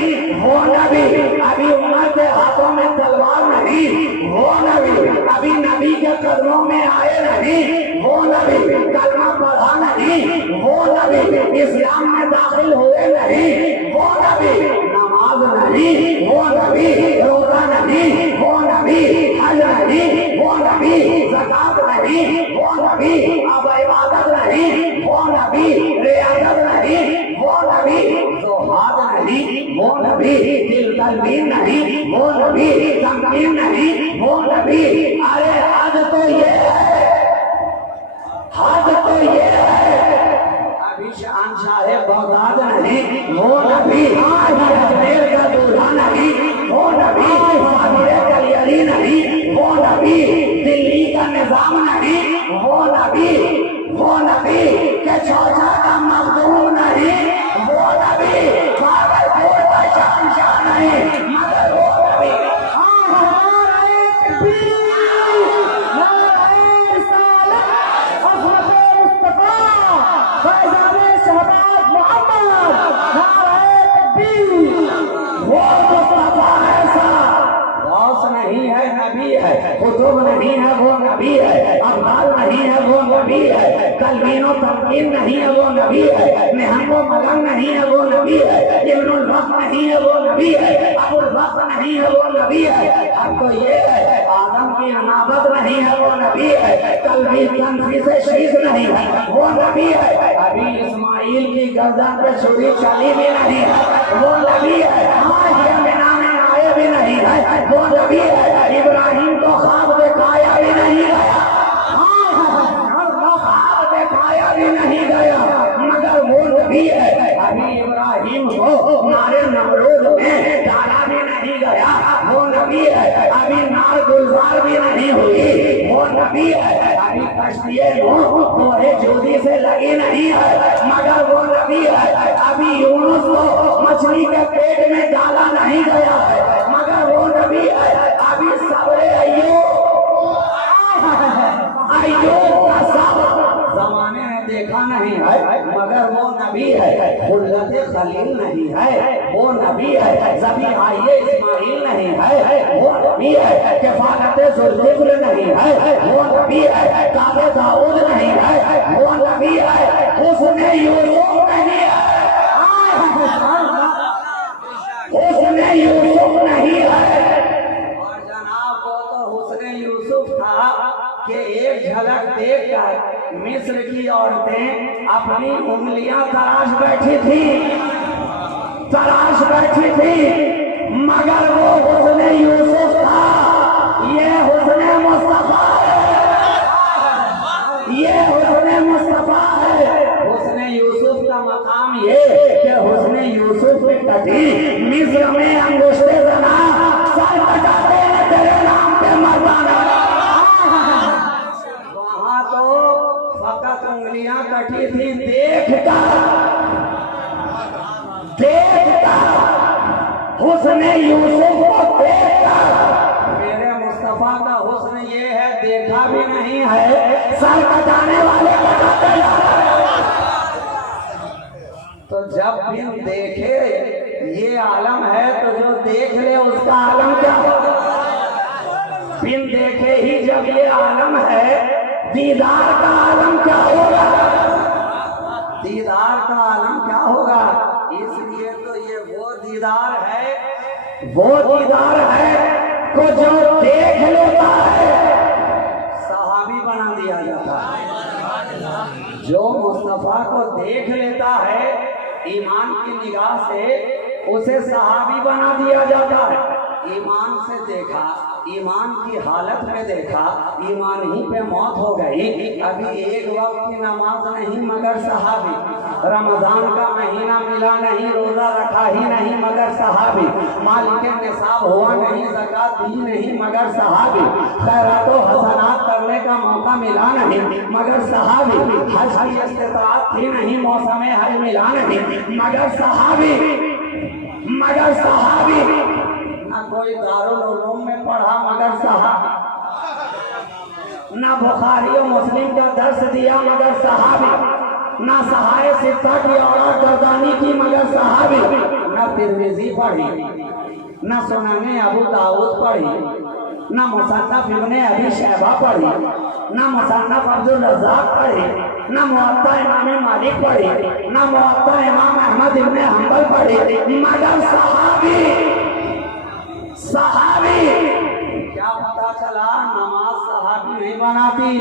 वो नबी। अभी उमर के हाथों में तलवार नहीं, वो नबी। अभी नबी के कदमों में आए नहीं, वो नबी। कलमा पढ़ा नहीं, वो नबी। इस्लाम में दाखिल हुए नहीं, वो नबी। नमाज नहीं, वो नबी। रोजा नहीं, वो नबी। हज नहीं, वो नबी। ज़कात नहीं, वो नबी। अब इबादत नहीं, वो नबी। रियादत नहीं, वो नबी। ज़ुहाद नहीं, वो नबी। दिल तलबीन नहीं, वो नबी। तमकीन नहीं, वो नबी। अरे हद तो ये है, हद तो ये है। अभी शहंशाह बगदाद नहीं, वो नबी। अजमेर का दूल्हा नहीं, वो नबी। साबिर कलियरी नहीं, वो नबी। दिल्ली का निजाम नहीं, वो नबी, वो नबी। के चौथा का मखदूम नहीं, वो नबी। भागलपुर का शहंशाह नहीं, मगर वो नबी। नहीं है, नबी है। कुतुब नहीं है, वो नबी है। अब्दाल नहीं है, वो नबी है। तलवीनो तमकीन नहीं है, वो नबी है। निहंगो मगन नहीं है, वो नबी है। इब्नुल वक्त नहीं है, वो नबी है। अबुल वक्त नहीं है, वो नबी है। अब तो ये है, आदम की अनाबत नहीं है, वो नबी है। कल्बी तनफी से शीश नहीं है, वो नबी है। अभी इस्माइल की गर्दन पे छुरी चली भी नहीं है, वो नबी है। भी नहीं है, वो नबी है। इब्राहिम को ख्वाब दिखाया भी नहीं गया, ख्वाब दिखाया भी नहीं गया, मगर वो नबी है। अभी इब्राहिम को नारे नमरूद में डाला भी नहीं गया, वो नबी है। अभी नार गुलजार भी नहीं हुई, वो नबी है। अभी कश्तिये कोहे जोदी से लगी नहीं है, मगर वो नबी है। अभी यूनुस को मछली के पेट में डाला नहीं गया है, मगर वो नबी है। अभी सब्र अय्यूब का सब्र जमाने में देखा नहीं है मगर वो नबी है। खुल्लत खलील नहीं है वो नबी है। ज़बी आइए इस्माइल नहीं है वो नबी है। किफायत जुल्फ़िक्र नहीं है वो नबी है। काबे दाऊद नहीं है वो नबी है। उसने यूसुफ नहीं है, उसने यूसुफ नहीं है। और जनाब वो तो हुस्ने यूसुफ था कि एक झलक देखकर मिस्र की औरतें अपनी उंगलियां तराश बैठी थी, मगर वो हुस्ने यूसुफ था, ये हुस्ने मुस्तफा है, ये हुस्ने मुस्तफा है। हुस्ने यूसुफ का मकाम ये कि हुस्ने यूसुफ की कटी मिस्र में अंगूठे जना सर बजाते हैं तेरे नाम पे मर्दाना। वहां तो फकत उंगलियां कटी थी देखकर हुस्ने यूसुफ को देखकर। मेरे मुस्तफा का हुस्न ये है देखा भी नहीं है, सर बजाने वाले बजाते जा रहे हैं। तो जब बिन देखे ये आलम है तो जो देख ले उसका आलम क्या होगा। बिन देखे ही जब ये आलम है दीदार का आलम क्या होगा, दीदार का आलम क्या होगा। इसलिए तो ये वो दीदार है को जो देख लेता है सहाबी बना दिया जाता है। जो मुस्तफा को देख लेता है ईमान की निगाह से उसे सहाबी बना दिया जाता है। ईमान से देखा, ईमान की हालत में देखा, ईमान ही पे मौत हो गई। अभी एक वक्त की नमाज नहीं मगर सहाबी, रमजान का महीना मिला नहीं, रोजा रखा ही नहीं मगर सहाबी, मालिक निसाब हुआ नहीं, ज़कात दी नहीं मगर सहाबी, खैरात व हसनात करने का मौका मिला नहीं मगर सहाबी, हज की इस्तिताअत थी नहीं, मौसम हज मिला नहीं मगर सहाबी, ना कोई दारुल उलूम में पढ़ा मगर सहाबी, ना बुखारी और मुस्लिम का दर्स दिया मगर सहाबी, ना सहाय सित्ता की औलाद गर्दानी की मगर सहाबी, ना तिरमिज़ी पढ़ी, ना सुनने अबू दाऊद पढ़ी, ना मुसन्नफ इब्ने अबी शैबा पढ़ी, ना मुसन्नफ अब्दुल रज़्ज़ाक़ पढ़ी, ना मुअत्ता इमाम मालिक पढ़ी, ना मुअत्ता इमाम अहमद इब्ने हंबल पढ़ी मगर सहाबी। क्या पता चला नमाज सहाबी नहीं बनाती,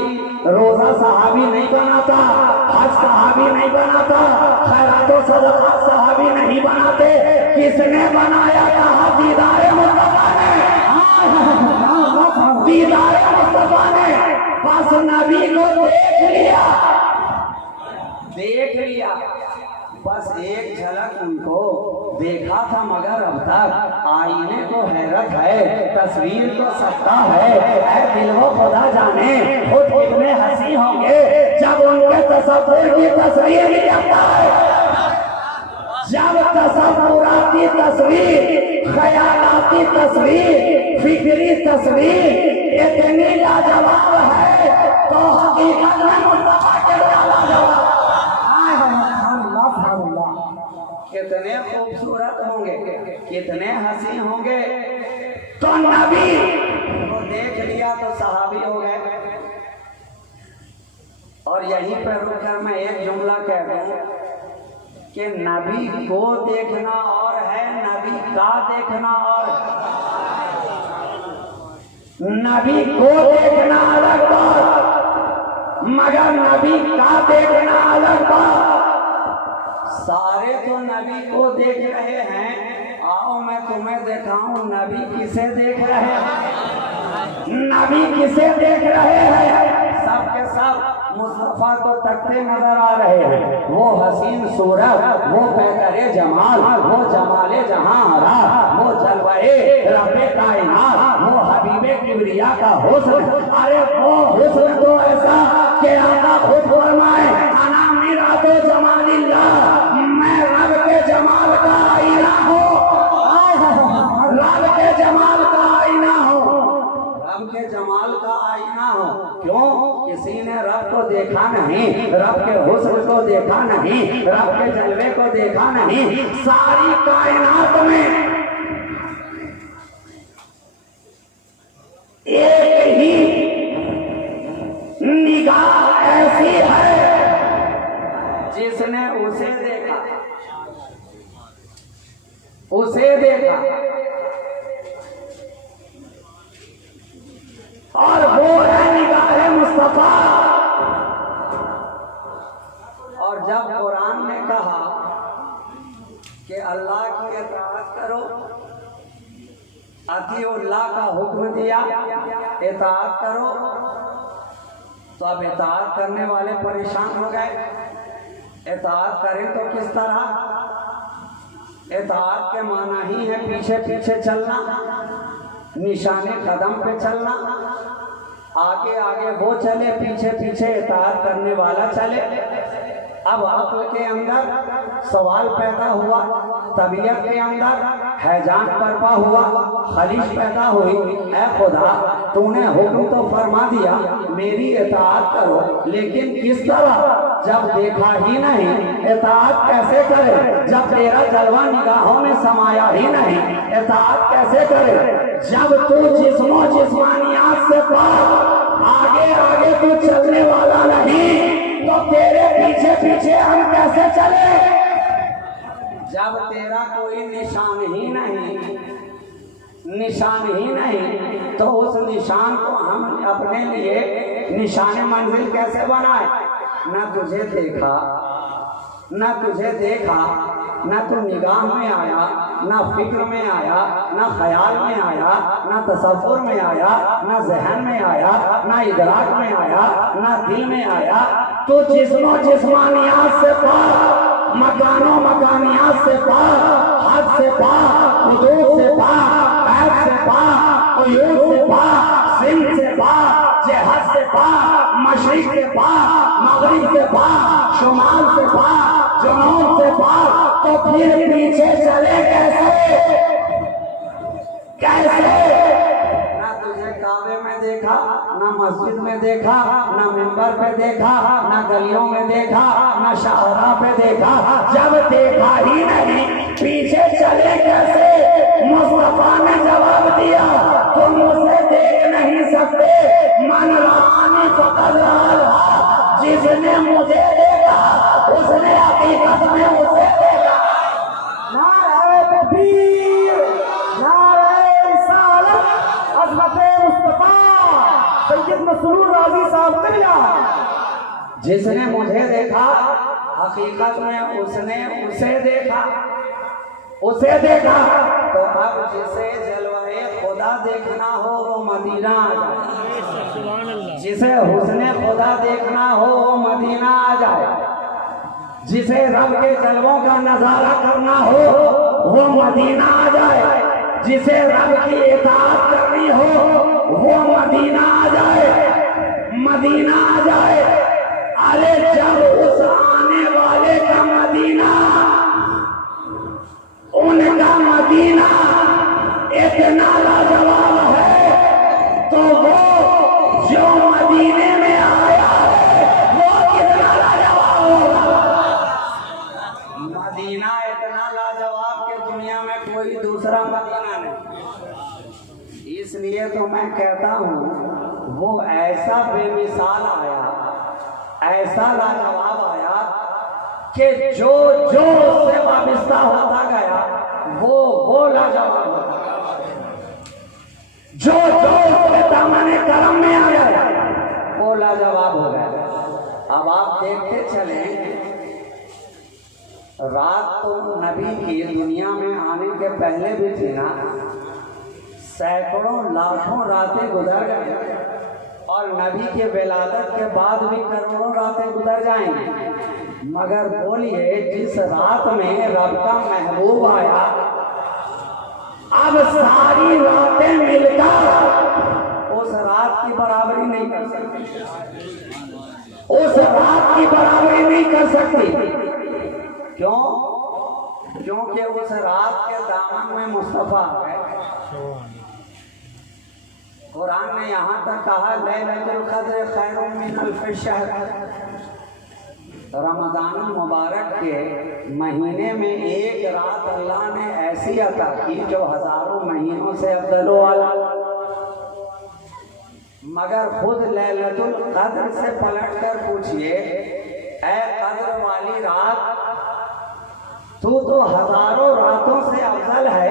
रोजा सहाबी नहीं बनाता, हज सहाबी नहीं बनाता, खैरात व सदक़ात सहाबी नहीं बनाते। किसने बनाया? कहा दीदार मुस्तफा ने, दीदार मुस्तफा ने। बस नबी को देख लिया, बस एक झलक उनको देखा था मगर अब तक आईने को हैरत है, तस्वीर तो सत्ता है, दिल वो खुदा जाने खुद कितने हंसी होंगे जब उनके तसव्वुर की तस्वीर लिखता है, जब तसव्वुराती तस्वीर, ख़यालाती तस्वीर, फिक्री तस्वीर इतनी लाजवाब है तो हकीकत में मुस्तफा के लाजवाब। कितने खूबसूरत होंगे, कितने हंसी होंगे। तो नबी को देख लिया तो सहाबी हो गए। और यहीं पर रुककर मैं एक जुमला कह दूं कि नबी को देखना और है, नबी का देखना और है। नबी को देखना अलग बात मगर नबी का देखना अलग बात। सारे तो नबी को देख रहे हैं, आओ मैं तुम्हें दिखाऊं नबी किसे देख रहे हैं, नबी किसे देख रहे हैं। सब के सब मुस्तफा को तकते नजर आ रहे हैं। वो हसीन सूरत, वो पैकरे जमाल, वो जमाले जहां हरा, वो जलवाए रब्बे कायनात, वो हबीबे किबरिया का हुस्न। अरे वो हुस्न तो ऐसा कि आका खुद फरमाए अना मिरातो जमालिल्लाह, मैं रब के जमाल का आईना हूँ, रब के जमाल का आईना हूँ, रब के जमाल का आईना हूँ। क्यों? किसी ने रब को देखा नहीं, रब के हुस्न को देखा नहीं, रब के जलवे को देखा नहीं। सारी कायनात में एक ही निगाह ऐसी है जिसने उसे देखा, उसे देखा, और वो है निगाह मुस्तफा। और जब कुरान ने कहा कि अल्लाह की इताअत करो, अतीउल्लाह का हुक्म दिया इताअत करो, तो अब इताअत करने वाले परेशान हो गए। इताअत करें तो किस तरह? इताअत के माना ही है पीछे पीछे चलना, निशाने कदम पे चलना, आगे आगे वो चले, पीछे पीछे इताअत करने वाला चले। अब अक्ल के अंदर सवाल पैदा हुआ, तबीयत के अंदर हैजान बर्पा हुआ, खलिश पैदा हुई, ऐ खुदा तूने हुक्म तो फरमा दिया मेरी इताअत करो, लेकिन किस तरह? जब देखा ही नहीं इताअत कैसे करे? जब तेरा जलवा निगाहों में समाया ही नहीं इताअत कैसे करे? जब तू जिस्मों जिस्मानियात से पार आगे आगे तू चलने वाला नहीं, तो तेरे पीछे पीछे हम कैसे चले? जब तेरा कोई निशान ही नहीं, निशान ही नहीं, तो उस निशान को हम अपने लिए निशान मंजिल कैसे बनाए? न तुझे देखा, न तुझे देखा, न तू निगाह में आया, न फिक्र में आया, न ख्याल में आया, न तसव्वुर में आया, न जहन में आया, न इदराक में आया, न दिल में आया। तो जिस्मों जिस्मानियात से पार, मकानों मकानियात से पार, हद से पार, हुदूद से पार, ऐब से पार, उयूद से पार, सिंध से पार, जिहद से पार, मशरिक से पार, मगरिब से पार, शुमाल से पार, जुनूब से पार। तो फिर पीछे चले कैसे? कैसे? ना तुझे काबे में देखा, ना मस्जिद में देखा, ना मिंबर पे देखा, ना गलियों में देखा, ना शाहरा पे देखा। जब देखा ही नहीं पीछे चले कैसे? मुस्तफा ने जवाब दिया तुम उसे देख नहीं सकते, मन रानी फकत रहा, जिसने मुझे देखा उसने हकीकत में उसे देखा। नारे तकबीर, नारे रिसालत, अज़मत मुस्तफा सैयद मसरूर राजी साहब करिया। जिसने मुझे देखा हकीकत में उसने उसे देखा, उसे देखा। तो अब जिसे जलवाए खुदा देखना हो वो मदीना आ जाए, जिसे हुस्ने खुदा देखना हो वो मदीना आ जाए, जिसे रब के जलवों का नजारा करना हो वो मदीना आ जाए, जिसे रब की इताअत करनी हो वो मदीना आ जाए, मदीना आ जाए। अरे जब उस आने वाले का मदीना, उनका मदीना इतना लाजवाब है, तो वो जो मदीने में आया है वो कितना लाजवाब होगा। मदीना इतना लाजवाब कि दुनिया में कोई दूसरा मदीना नहीं। इसलिए तो मैं कहता हूँ वो ऐसा बेमिसाल आया, ऐसा लाजवाब आया कि जो जो उससे वाबिस्ता होता गया वो लाजवाब होता, जो जो उसके दामन करम में आ गया वो लाजवाब हो गया। अब आप देखते चले, रात तो नबी की दुनिया में आने के पहले भी थी ना, सैकड़ों लाखों रातें गुजर गई, और नबी के विलादत के बाद भी करोड़ों रातें गुजर जाएंगी। मगर बोलिए जिस रात में रब का महबूब आया, अब सारी रातें मिलकर उस रात की बराबरी नहीं कर सकती, उस रात की बराबरी नहीं कर सकती। क्यों? क्योंकि उस रात के दामन में मुस्तफा है। कुरान ने यहाँ तक कहा लैलतुल क़द्र खैरुम मिन अल्फ शहर। रमज़ान मुबारक के महीने में एक रात अल्लाह ने ऐसी अता की जो हजारों महीनों से अफजल वाला। मगर खुद लैलतुल क़द्र से पलट कर पूछिए, ऐ क़द्र वाली रात, तू तो हजारों रातों से अफजल है,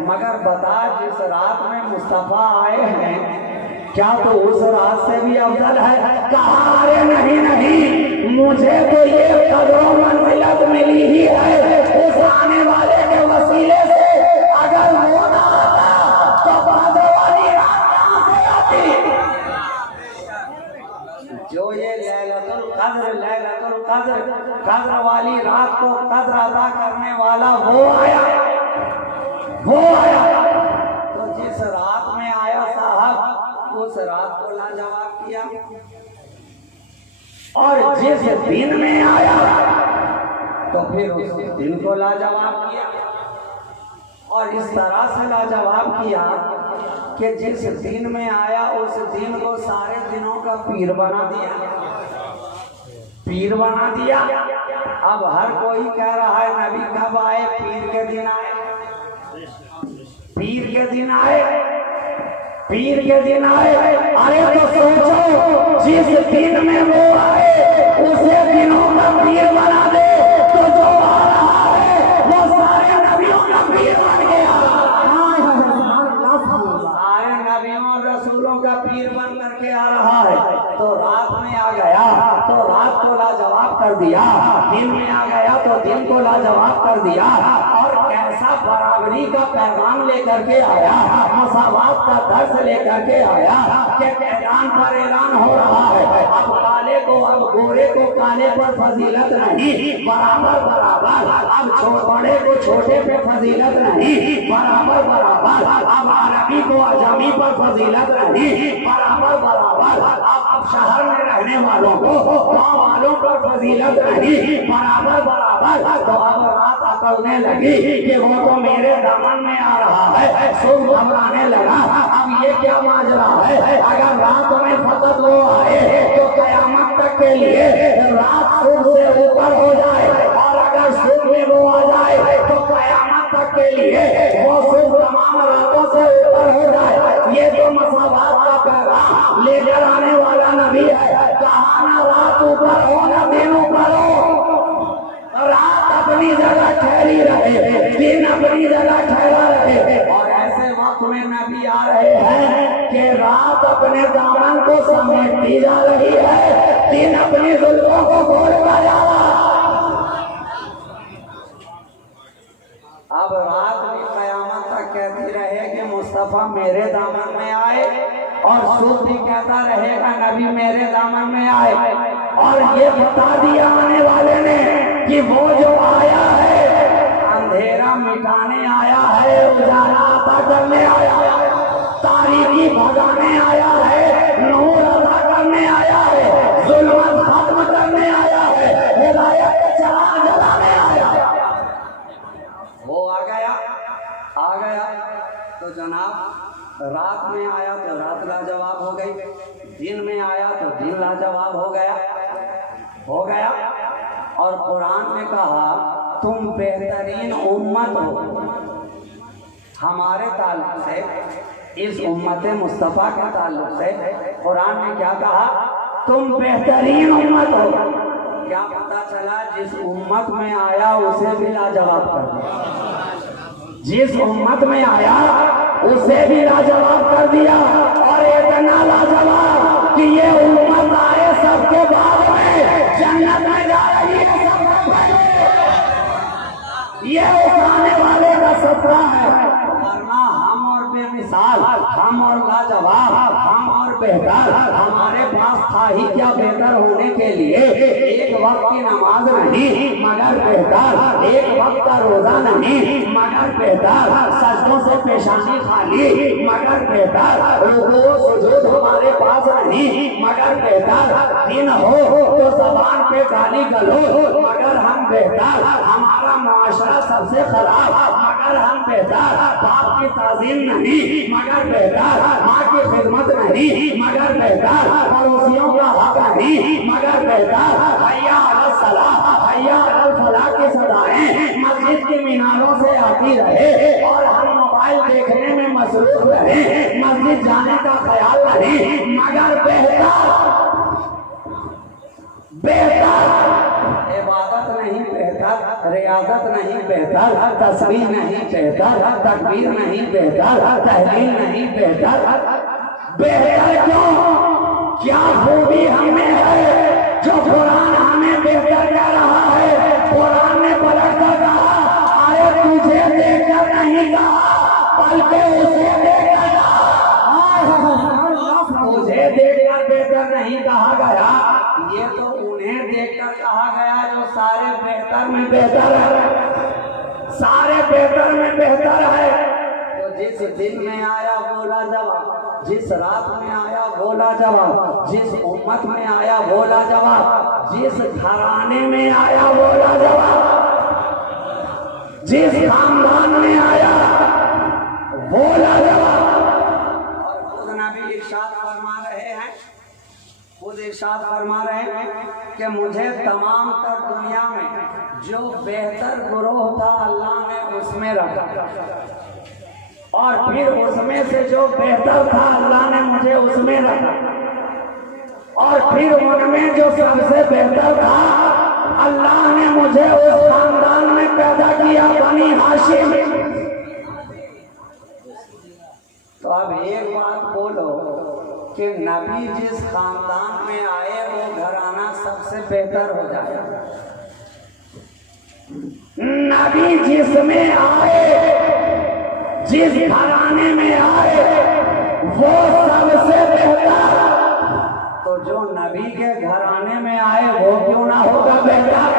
मगर बता जिस रात में मुस्तफ़ा आए हैं क्या तो उस रात से भी अफजल है? कहा अरे नहीं नहीं, मुझे तो ये कदर मंजिलत मिली ही है उस आने वाले के वसीले से। अगर वो ना आता तो बाद वाली रात कहां से आती? जो ये लैलतुल क़द्र कद्र वाली रात को कद्र अदा करने वाला वो आया। तो जिस रात में आया साहब, उस रात को लाजवाब किया, और जिस दिन में आया तो फिर उस दिन को लाजवाब किया। और इस तरह से लाजवाब किया कि जिस दिन में आया उस दिन को सारे दिनों का पीर बना दिया। अब हर कोई कह रहा है नबी कब आए? पीर के दिन आए। अरे तो सोचो, जिस दिन में वो आए उसे दिनों का पीर बना दे तो जो आ रहा है वो सारे नबियों का पीर बन गया। सारे नबियों और रसूलों का पीर बन करके आ रहा है। तो रात में आ गया तो रात को लाजवाब कर दिया, दिन में आ गया तो दिन को लाजवाब कर दिया। और कैसा बराबरी का पैगाम लेकर के आया, मसावात का दर्स लेकर के आया कि ऐलान पर ऐलान हो रहा है। अब काले को, अब गोरे को काले पर फजीलत नहीं, बराबर। अब बड़े को छोटे पे फजीलत नहीं, बराबर। अब अरबी को अजमी पर फजीलत नहीं, बराबर। अब शहर में रहने वालों को गाँव वालों पर फजीलत नहीं, बराबर। तो अब रात अकलने लगी कि वो तो मेरे दामन में आ रहा है, सुन घबराने लगा। अब ये क्या माजरा है? अगर रात में फकत वो आए तो कयामत तक के लिए रात सुबह से ऊपर हो जाए, और अगर सुबह में वो आ जाए तो कयामत तक के लिए वो सुबह तमाम रातों से ऊपर हो जाए। ये तो मसावात का पैगाम लेकर आने वाला नबी है। कहा ना रात ऊपर हो ना दिन ऊपर हो, रात अपनी जगह ठहरी रहे, दिन अपनी जगह ठहरा रहे। और ऐसे वक्त में नबी आ रहे हैं कि रात अपने दामन को समेटती जा रही है, दिन अपनी जुल्फों को खोलता जा रहा है। अब रात भी कयामत तक कहती रहे कि मुस्तफा मेरे दामन में आए, और सुबह भी कहता रहेगा नबी मेरे दामन में आए। और ये बता दिया आने वाले ने कि वो जो आया है अंधेरा मिटाने आया है, उजाला अता करने आया है, तारीकी भगाने आया है, नूर अता करने आया है, जुल्मत खत्म करने आया है, हिदायत के चराग जलाने आया है। वो आ गया। तो जनाब रात में आया तो रात लाजवाब हो गई, दिन में आया तो दिन लाजवाब हो गया। और कुरान ने कहा तुम बेहतरीन उम्मत हो। हमारे ताल्लुक से, इस उम्मत मुस्तफ़ा के ताल्लुक से कुरान ने क्या कहा? तुम बेहतरीन उम्मत हो। क्या पता चला? जिस उम्मत में आया उसे भी लाजवाब कर दिया, जिस उम्मत में आया उसे भी लाजवाब कर दिया। और इतना लाजवाब कि ये उम्मत आए सबके बाद में जन्नत में जा रही है सबसे पहले। ये उस आने वाले का सफरा है। वरना हम और बेमिसाल, हम और लाजवाब, हम और बेहतर, हमारे पास था ही क्या बेहतर होने के लिए। एक वक्त की नमाज नहीं मगर बेहतर, एक वक्त का रोजा नहीं मगर बेहतर, सजदों से पेशानी खाली मगर बेहतर, रुकू सुजूद हमारे पास नहीं मगर बेहतर, दिन हो तो जबान पे गाली गलोच मगर हम बेहतर, हमारा मुआशरा सबसे खराब मगर हम बेहतर, बाप की ताज़ीम नहीं मगर बेहतर, माँ की खिदमत नहीं मगर बेहतर, पड़ोसियों का हक नहीं मगर बेहतर, हैया अलल सलाह हैया अलल फलाह की सदाएं मस्जिद के मीनारों से आती रहे और हम मोबाइल देखने में मसरूफ रहे, मस्जिद जाने का ख्याल नहीं मगर बेहतर, बेहतर इबादत नहीं बेहतर, रियाजत नहीं बेहतर, तस्बीह नहीं बेहतर, तकबीर नहीं बेहतर, तहलील नहीं बेहतर, बेहतर क्यों? क्या खूबी हमें है जो कुरान हमें बेहतर कह रहा है? कुरान ने पलटकर कहा आए तुझे देखकर नहीं कहा बल्कि उसे देखकर कहा, मुझे देखकर बेहतर नहीं कहा गया, ये तो उन्हें देखकर कहा गया जो सारे बेहतर में बेहतर है, सारे बेहतर में बेहतर है। तो जिस दिन में आया बोला जवाब, जिस रात में आया बोला जवाब, जिस उम्मत में आया बोला जवाब, जिस घराने में आया बोला जवाब, जिस खानदान में आया बोला जवाब। और खुद नबी इरशाद फरमा रहे हैं, खुद इरशाद फरमा रहे हैं कि मुझे तमाम तर दुनिया में जो बेहतर गुरोह था अल्लाह ने उसमें रखा और फिर उसमें से जो बेहतर था अल्लाह ने मुझे उसमें रखा और फिर उनमें जो सबसे बेहतर था अल्लाह ने मुझे उस खानदान में पैदा किया, बनी हाशिम। तो अब एक बात बोलो कि नबी जिस खानदान में आए वो घराना सबसे बेहतर हो जाए, नबी जिसमें आए जिस घराने में आए वो सबसे बेहतर, तो जो नबी के घराने में आए वो क्यों ना होगा बेहतर?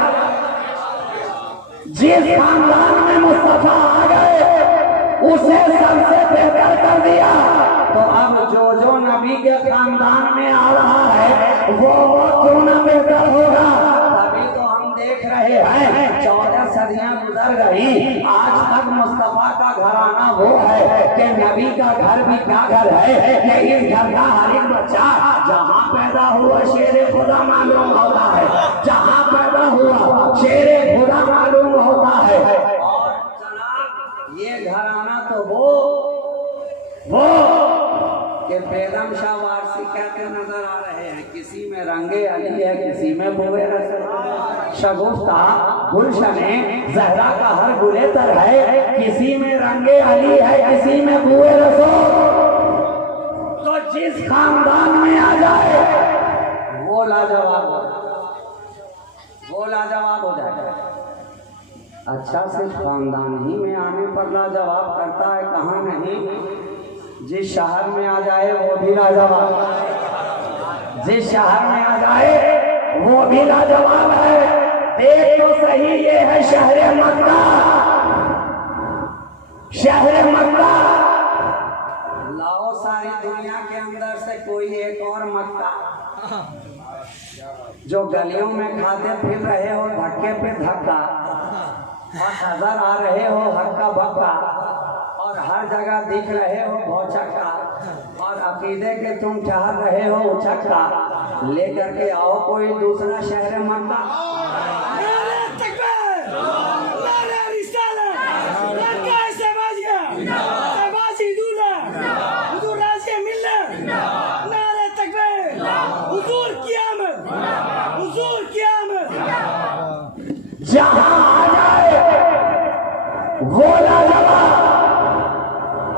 जिस खानदान में मुस्तफा आ गए उसे सबसे बेहतर कर दिया, तो अब जो जो नबी के खानदान में आ रहा है वो क्यों ना बेहतर होगा? तभी तो हम देख रहे हैं 14 सदियां गुजर गई, आज तक मुस्तफा का घराना वो है कि नबी का घर भी क्या घर है कि इस घर का हर एक बच्चा जहाँ पैदा हुआ शेरे खुदा मालूम होता है, जहाँ पैदा हुआ शेरे खुदा मालूम होता है। और जनाब ये घराना तो वो कि बेगम शाह वारसी कहते नजर आ रहे हैं, किसी में रंगे अली है किसी में बुए रसूल, शगुफ्ता गुलशने जहरा का हर गुलेतर है, किसी में रंगे अली है किसी में बुए रसूल। तो जिस खानदान में आ जाए वो लाजवाब हो जाए। अच्छा सिर्फ खानदान ही में आने पर लाजवाब करता है, कहाँ नहीं, जिस शहर में आ जाए वो भी लाजवाब, जिस शहर में आ जाए वो भी लाजवाब है। देख तो सही ये है शहर मक्का, शहर मक्का। लाओ सारी दुनिया के अंदर से कोई एक और मक्का जो गलियों में खाते फिर रहे हो धक्के पे धक्का और नजर आ रहे हो हक्का बक्का और हर जगह दिख रहे हो भौचक्का और अकीदे के तुम चाह रहे हो उचक्का, लेकर के आओ कोई दूसरा शहर मक्का। जहाँ आ जाए वो लाजवाब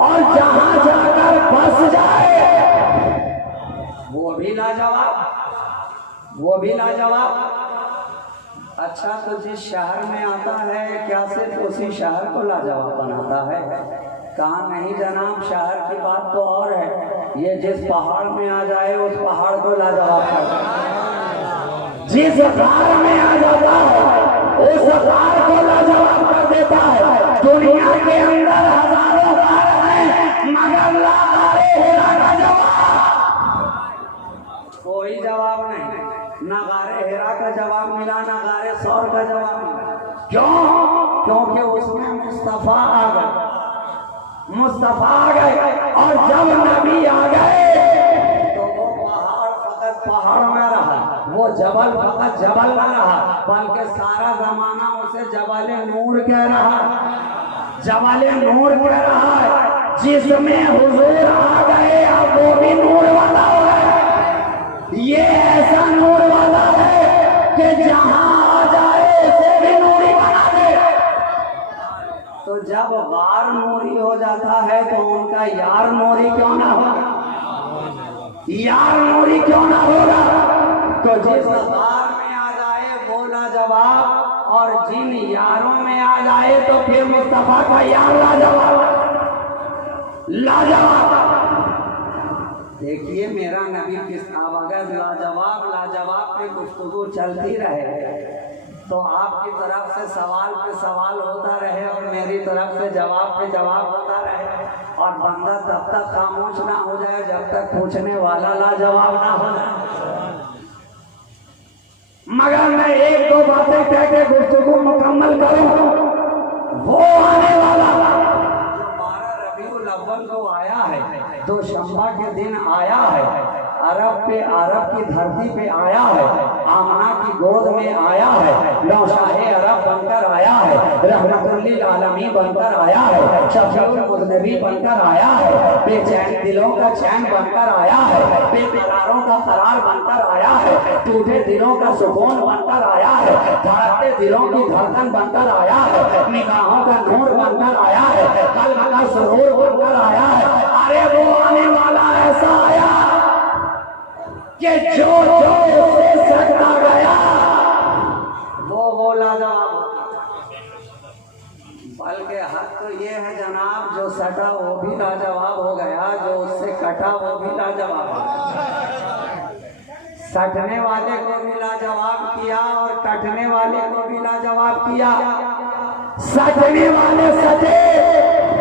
और जहाँ जाकर बस जाए वो भी लाजवाब, वो भी लाजवाब। अच्छा तो जिस शहर में आता है क्या सिर्फ उसी शहर को लाजवाब बनाता है? कहाँ नहीं जनाब, शहर की बात तो और है, ये जिस पहाड़ में आ जाए उस पहाड़ को लाजवाब करता है। जिस गार में आ जाता है उस गार को लाजवाब कर देता है। दुनिया के अंदर हजारों गार हैं मगर ला गारे हेरा का जवाब कोई जवाब नहीं। ना गारे हेरा का जवाब मिला, ना गारे सौर का जवाब मिला। क्यों? क्योंकि उसमें मुस्तफा आ गए, मुस्तफा आ गए। और जब नबी आ गए तो वो पहाड़ फकत पहाड़ में रहा, वो जबल फकत जबल में रहा, बल्कि सारा जमाना उसे जबल नूर कह रहा, जबल नूर कह रहा है। जिसमें हुजूर आ गए अब वो भी नूर वाला हो गया। ये ऐसा नूर वाला है कि जहां आ जाए उसे भी नूरी बना दे। तो जब गार नूरी हो जाता है तो उनका यार नूरी क्यों ना होगा? यार नूरी क्यों ना होगा? तो जिस गार में आ जाए वो लाजवाब, और जिन यारों में आ जाए तो फिर मुस्तफा का यार लाजवाब, लाजवाब। देखिए मेरा नबी किस, अब अगर लाजवाब लाजवाब पे गुफ्तगू चलती रहे तो आपकी तरफ से सवाल पे सवाल होता रहे और मेरी तरफ से जवाब पे जवाब होता रहे, और बंदा तब तक खामोश ना हो जाए जब तक पूछने वाला लाजवाब ना हो जाए। मगर मैं एक दो बातें कह के गुफ्तगू मुकम्मल करूं। वो आने वाला जो 12 रबीउल अव्वल को आया है, जो शंबा के दिन आया है, अरब की धरती पे आया है, आमना की गोद में आया है, नौशाहे अरब बनकर आया है, रहमतुल्लिल आलमीन बनकर आया है, शफीउल मुज़निबीन बनकर आया है, बेचैन दिलों का चैन बनकर आया है, बेकरारों का करार बनकर आया है, टूटे दिलों का सुकून बनकर आया है, धड़कते दिलों की धड़कन बनकर आया है, निगाहों का नूर बनकर आया है, कल्ब का सुरूर बनकर आया है। अरे वो आने वाला ऐसा आया कि जो जो उससे सटता गया वो लाजवाब होता। बल्कि हद तो ये है जनाब, जो सटा वो भी लाजवाब हो गया, जो उससे कटा वो भी लाजवाब हो गया। सटने वाले को भी लाजवाब किया और कटने वाले को भी लाजवाब किया। सटने वाले सटे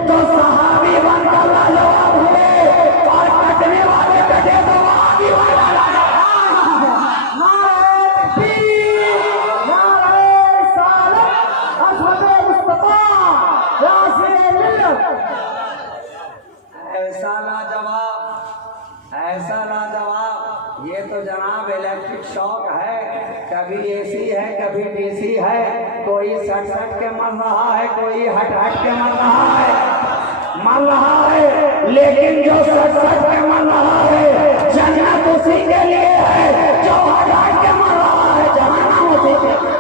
तो सहाबी बनकर लाजवाब हुए, और कटने वाले कटे तो वहाबी बनकर ऐसा लाजवाब। ये तो जनाब इलेक्ट्रिक शॉक है, कभी एसी है कभी डीसी है, कोई सट सट के मर रहा है, कोई हट हट के मर रहा है, लेकिन जो सट सट के मर रहा है जन्नत उसी के लिए है, जो हट हट के मर रहा है जहन्नम उसी के लिए।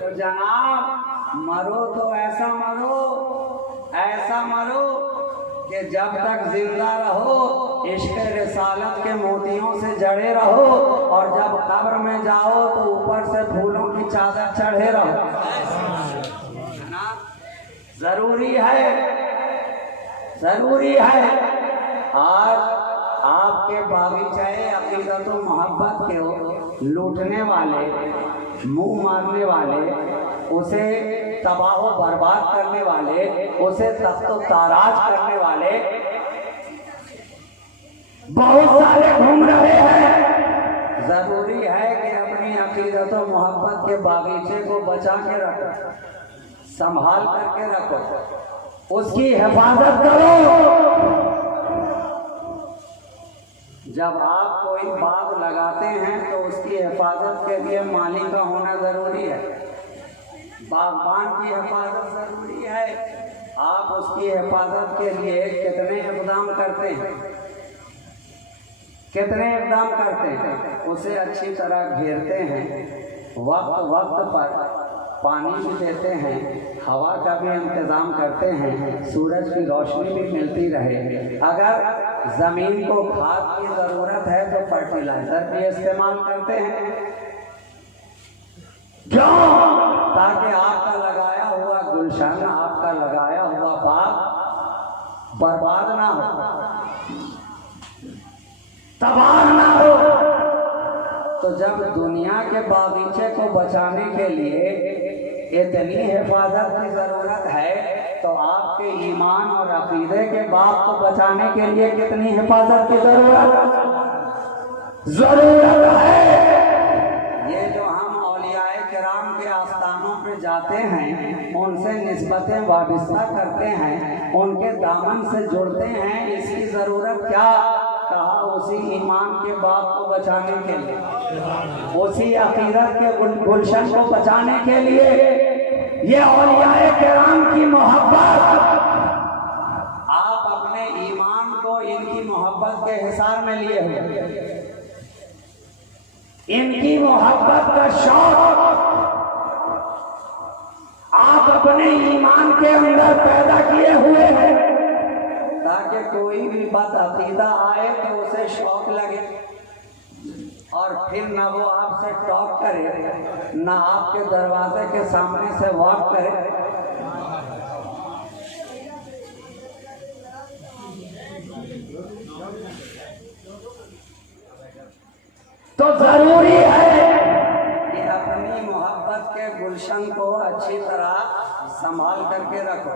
तो जनाब मरो तो ऐसा मरो कि जब तक जिंदा रहो इश्क़ रिसालत के मोतियों से जड़े रहो, और जब कब्र में जाओ तो ऊपर से फूलों की चादर चढ़े रहो। जरूरी है। आज आपके बागीचे अकीदत व मोहब्बत के लूटने वाले, मुंह मारने वाले, उसे तबाह व बर्बाद करने वाले, उसे तख्त व ताराज करने वाले बहुत सारे घूम रहे हैं। जरूरी है कि अपनी अकीदत व मोहब्बत के बागीचे को बचा के रखो, संभाल करके रखो, उसकी हिफाजत करो। जब आप कोई बाग लगाते हैं तो उसकी हिफाजत के लिए माली का होना जरूरी है, बागबान की हिफाजत जरूरी है। आप उसकी हिफाजत के लिए कितने इक़दाम करते हैं, उसे अच्छी तरह घेरते हैं, वक्त पर पानी भी देते हैं, हवा का भी इंतज़ाम करते हैं, सूरज की रोशनी भी मिलती रहे। अगर ज़मीन को खाद की ज़रूरत है तो फर्टिलाइज़र भी इस्तेमाल करते हैं। क्यों? ताकि आपका लगाया हुआ गुलशन, आपका लगाया हुआ बाग बर्बाद ना हो, तबाह ना हो। तो जब दुनिया बागीचे को बचाने के लिए इतनी हिफाजत की जरूरत है, तो आपके ईमान और अकीदे के बाग को बचाने के लिए कितनी हिफाजत की जरूरत है। ये जो हम औलियाए किराम के आस्थानों पे जाते हैं, उनसे निस्बतें वाबिस्ता करते हैं, उनके दामन से जुड़ते हैं, इसकी जरूरत क्या? कहा उसी ईमान के बाग को बचाने के लिए, उसी अकीदत के गुलशन को बचाने के लिए। ये औलियाए किराम की मोहब्बत, आप अपने ईमान को इनकी मोहब्बत के हिसार में लिए हुए, इनकी मोहब्बत का शौक आप अपने ईमान के अंदर पैदा किए हुए हैं, ताकि कोई भी बदअकीदा आए तो उसे शौक लगे और फिर ना वो आपसे टॉक करे, ना आपके दरवाजे के सामने से वॉक करे। तो जरूरी है कि अपनी मोहब्बत के गुलशन को अच्छी तरह संभाल करके रखो,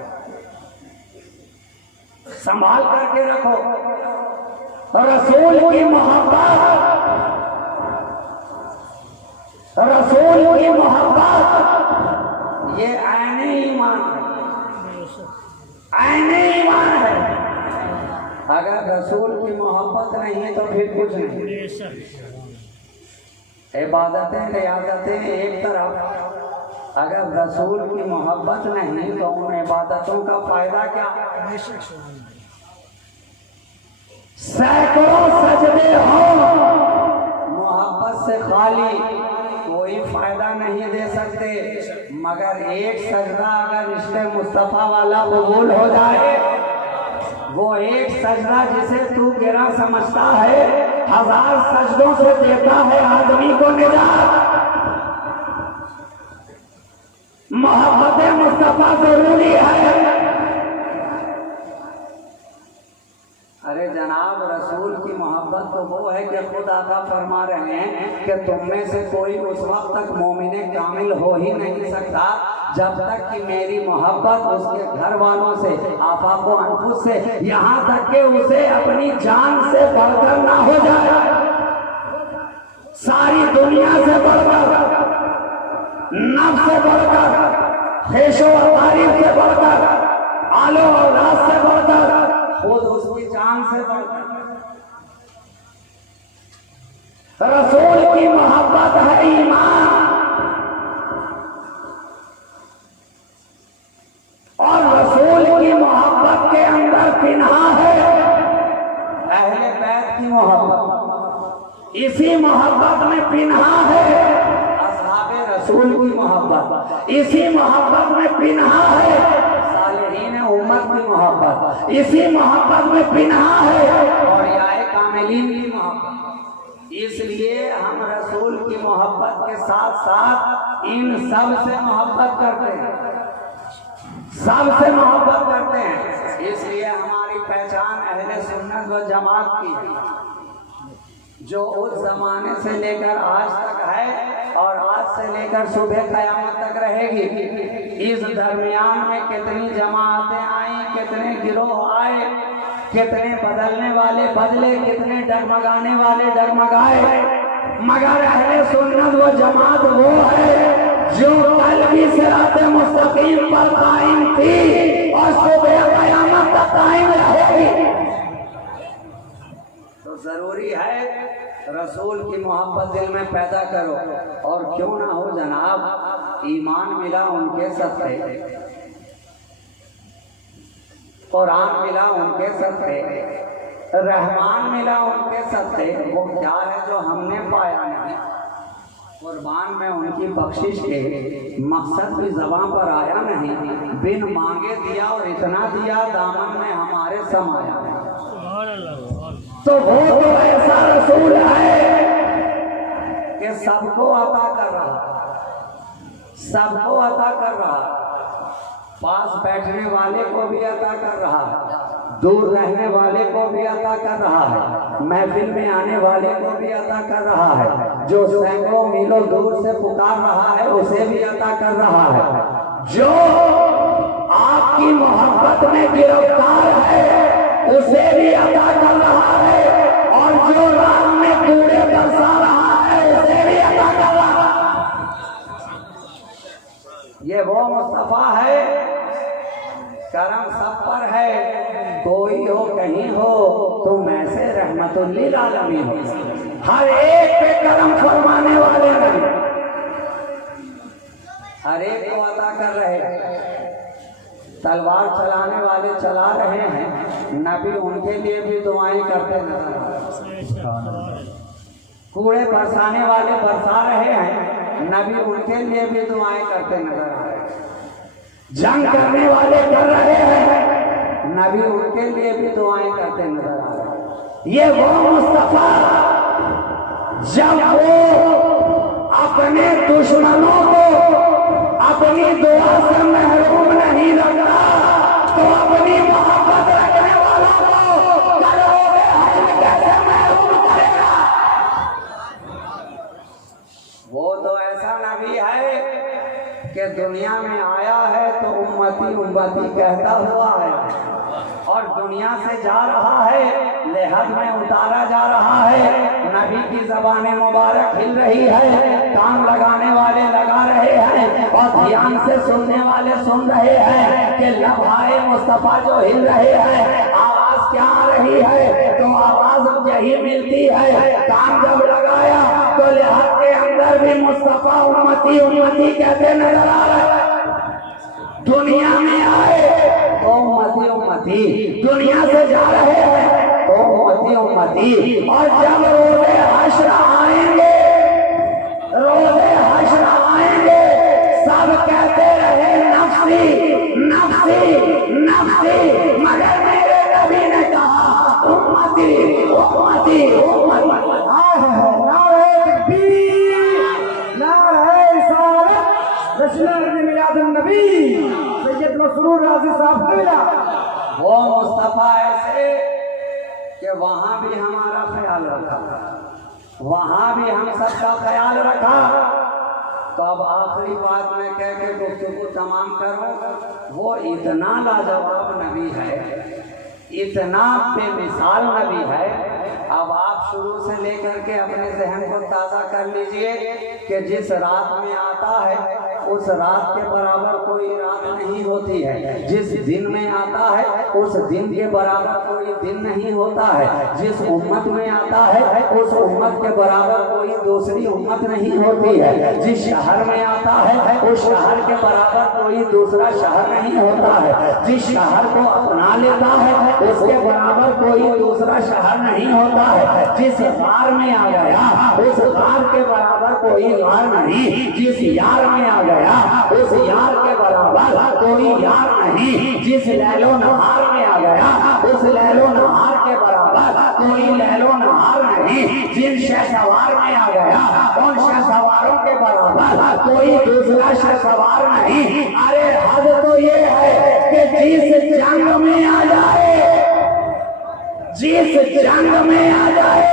संभाल करके रखो। रसूल की मोहब्बत, रसूल की मोहब्बत ये आईने ईमान है, आईने ईमान है। अगर रसूल की मोहब्बत नहीं तो फिर कुछ नहीं। इबादतें रियादतें एक तरफ, अगर रसूल की मोहब्बत नहीं तो उन इबादतों का फायदा क्या? सैकड़ों सजदे हो, मोहब्बत से खाली कोई फायदा नहीं दे सकते, मगर एक सजदा अगर रिश्ते मुस्तफा वाला कबूल हो जाए, वो एक सजदा जिसे तू गिरा समझता है, 1000 सजदों से देता है आदमी को निजात। मोहब्बत मुस्तफा जरूरी है। अरे जनाब, रसूल की मोहब्बत तो वो है कि खुद आका फरमा रहे हैं कि तुम में से कोई उस वक्त तक मोमिने कामिल हो ही नहीं सकता जब तक कि मेरी मोहब्बत उसके घर वालों से, आफाको अनफुस से, यहाँ तक कि उसे अपनी जान से बढ़कर ना हो जाए, सारी दुनिया से बढ़कर, नफ्स से बढ़कर, खेशो और तारीफ से बढ़कर, आलो और रात से बढ़कर, खुद उसकी जान से बढ़कर। रसूल की मोहब्बत है ईमान, और रसूल की मोहब्बत के अंदर पिन्हा है अहले बैत की मोहब्बत, इसी मोहब्बत में पिन्हा है असहाबे रसूल की मोहब्बत, इसी मोहब्बत में पिन्हा है सालिहीन उम्मत की मोहब्बत, इसी मोहब्बत में पिन्हा है और याए कामिलीन की मोहब्बत। इसलिए हम रसूल की मोहब्बत के साथ साथ इन सब से मोहब्बत करते हैं, सबसे मोहब्बत करते हैं। इसलिए हमारी पहचान अहले सुन्नत व जमात की है, जो उस जमाने से लेकर आज तक है और आज से लेकर सुबह क़यामत तक रहेगी। इस दरमियान में कितनी जमातें आई, कितने गिरोह आए, कितने बदलने वाले बदले, कितने डगमगाने वाले डगमगाए, मगर अहले सुन्नत व जमात वो है जो कल भी सिराते मुस्तकीम पर कायम थी और सुबह क़यामत तक कायम रहेगी। तो जरूरी है रसूल की मोहब्बत दिल में पैदा करो। और क्यों ना हो जनाब, ईमान मिला उनके सदक़े, कुरान मिला उनके सदक़े, रहमान मिला उनके सदक़े। वो क्या है जो हमने पाया नहीं? कुर्बान में उनकी बख्शिश के मकसद भी ज़बान पर आया नहीं, बिन मांगे दिया और इतना दिया दामन में हमारे समाया। तो वो तो ऐसा रसूल है कि सबको अता कर रहा, सबको अता कर रहा, पास बैठने वाले को भी अता कर रहा, दूर रहने वाले को भी अता कर रहा है, महफिल में आने वाले को भी अता कर रहा है, जो सैकड़ों मीलों दूर से पुकार रहा है उसे भी अता कर रहा है, जो आपकी मोहब्बत में गिरफ्तार है उसे भी अता कर रहा है, और जो रात में कूड़े बरसा रहा है उसे भी अता कर रहा है। ये वो मुस्तफा है, करम सब पर है, कोई हो कहीं हो तुम ऐसे रहमतुल्लिल आलमीन हो। हर एक पे करम फरमाने वाले नबी, हर एक को अता कर रहे हैं। तलवार चलाने वाले चला रहे हैं, नबी उनके लिए भी दुआएं करते नजर आ रहे हैं। कूड़े बरसाने वाले बरसा रहे हैं, नबी उनके लिए भी दुआएं करते नजर आ रहे हैं। जंग करने वाले कर रहे हैं, नबी उनके लिए भी दुआएं करते नजर आ रहे हैं। ये वो मुस्तफा जब वो अपने दुश्मनों को अपनी दुआ से महरूम नहीं रखता तो अपनी मोहब्बत रखने वालों को करोगे हज कैसे महरूम करेगा। वो तो ऐसा नबी है कि दुनिया में आया है तो उम्मती उम्मती कहता हुआ है, और दुनिया से जा रहा है, लेहद में उतारा जा रहा है। नबी की ज़बान मुबारक हिल रही है, कान लगाने वाले लगा रहे हैं, और ध्यान से सुनने वाले सुन रहे हैं कि लम्हाए मुस्तफा जो हिल रहे हैं, आवाज क्या आ रही है, तो आवाज यही मिलती है। कान जब लगाया तो लेहद के अंदर भी मुस्तफा उम्मती उम्मती कहते नजर आ रहे हैं। दुनिया में आए तो उम्मती उम्मती, दुनिया से जा रहे हैं तो उम्मती उम्मती, और जब रोज़े हश्र आएंगे, रोज़े हश्र आएंगे, सब कहते रहे नफ्सी नफ्सी नफ्सी, मगर मेरे नबी ने कहा उम्मती उम्मती उम्मती। नारे तकबीर, नारे रिसालत, जश्न मिलादुन नबी सैयद मसरूर राजी साहब को मिला। वो मुस्तफा ऐसे कि वहां भी हमारा ख्याल रखा, वहां भी हम सबका ख्याल रखा। तो अब आखिरी बात मैं कह के गुफ्तगू तमाम करूं, वो इतना लाजवाब नबी है, इतना बेमिसाल नबी है। अब आप शुरू से लेकर के अपने जहन को ताज़ा कर लीजिए कि जिस रात में आता है उस रात के बराबर कोई रात नहीं होती है, जिस दिन में आता है उस दिन के बराबर कोई दिन नहीं होता है, जिस उम्मत में आता है उस उम्मत के बराबर कोई दूसरी उम्मत नहीं होती है, जिस शहर में आता है उस शहर के बराबर कोई दूसरा शहर नहीं होता है, जिस शहर को अपना लेता है उसके बराबर कोई दूसरा शहर नहीं होता है, जिस गार में आ गया उस गार के बराबर कोई गार नहीं, जिस यार में आ गया उस यार के बराबर कोई यार नहीं, जिस लैलो नहार में आ गया उस लैलो नहार के बराबर कोई लैलो नहार नहीं, जिन शहसवार में आ गया उन शहसवारों के बराबर कोई दूसरा शहसवार नहीं। अरे हद तो ये है कि जिस जंग में आ जाए, जिस जंग में आ जाए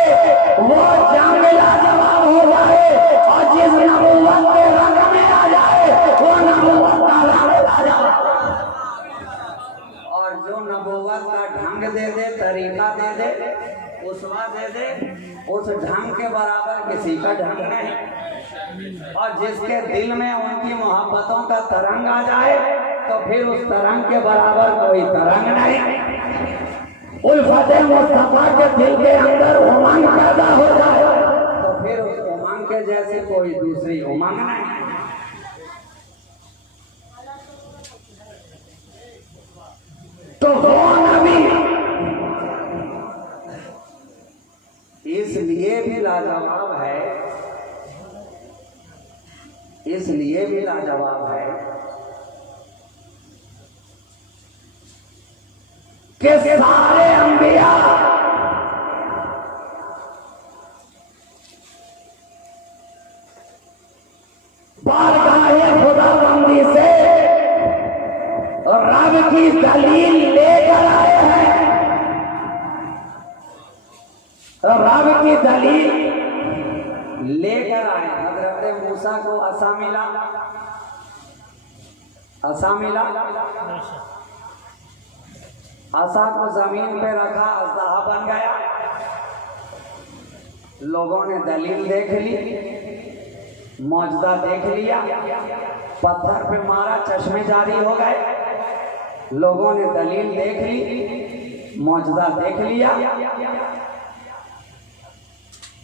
वो जंग लाजवाब हो जाए, और जिस नबूवत के रंग में आ जाए वो नबूवत का रंग लाजवाब। और जो नबूवत का ढंग दे दे, तरीका दे दे, उसवा दे दे, उस ढंग के बराबर किसी का ढंग नहीं। और जिसके दिल में उनकी मोहब्बतों का तरंग आ जाए तो फिर उस तरंग के बराबर कोई तरंग नहीं। उल्फते मुस्तफा के दिल के अंदर उमंग पैदा हो जाए तो फिर उस उमंग के जैसे कोई दूसरी उमंग नहीं। तो वो नबी इसलिए भी लाजवाब है, इसलिए भी लाजवाब है कि सारे अंबिया बारगाहे खुदाबंदी से रब की दलील लेकर आए हैं, रब की दलील लेकर मिला, असा मिला। असा को जमीन पे रखा, अजदहा बन गया। लोगों ने दलील देख ली, मौजदा देख लिया, पत्थर पे मारा, चश्मे जारी हो गए। लोगों ने दलील देख ली, मौजदा देख लिया,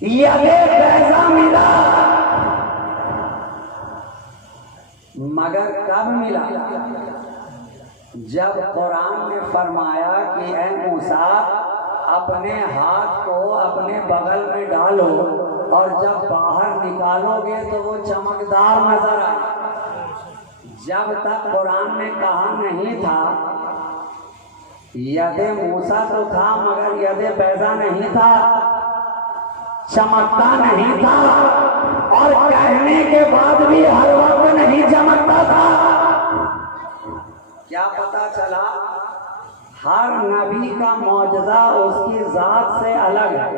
यदे पैसा मिला। मगर कब मिला? जब कुरान ने फरमाया कि ऐ मूसा अपने हाथ को अपने बगल में डालो और जब बाहर निकालोगे तो वो चमकदार नजर आए। जब तक कुरान ने कहा नहीं था, यदे मूसा तो था मगर यदे पैसा नहीं था, चमकता नहीं था, और कहने के बाद भी हर वक्त नहीं चमकता था। क्या पता चला? हर नबी का मौजज़ा उसकी जात से अलग है।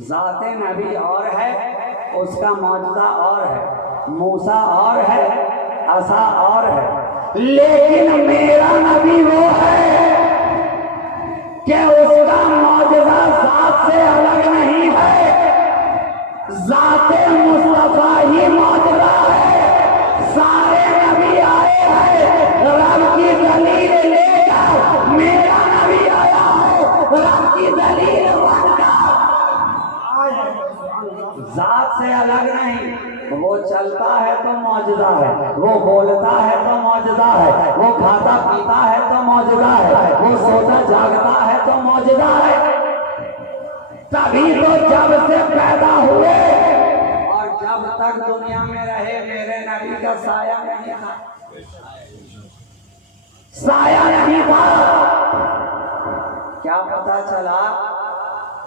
जाते नबी और है, उसका मौजज़ा और है। मूसा और है, असा और है। लेकिन मेरा नबी वो है कि उसका मौजज़ा जात से अलग नहीं है, जाते मुस्तफा ही मौजज़ा है। सारे नबी आए हैं रब की दलील लेकर, मेरा नबी आया है रब की दलील बनकर। जात से अलग नहीं, वो चलता है तो मौजज़ा है, वो बोलता है तो मौजज़ा है, वो खाता पीता है तो मौजज़ा है, वो सोता जागता है तो मौजज़ा है। तभी तो जब से पैदा हुए और जब तक दुनिया में रहे मेरे नबी का साया नहीं था, साया नहीं था। क्या पता चला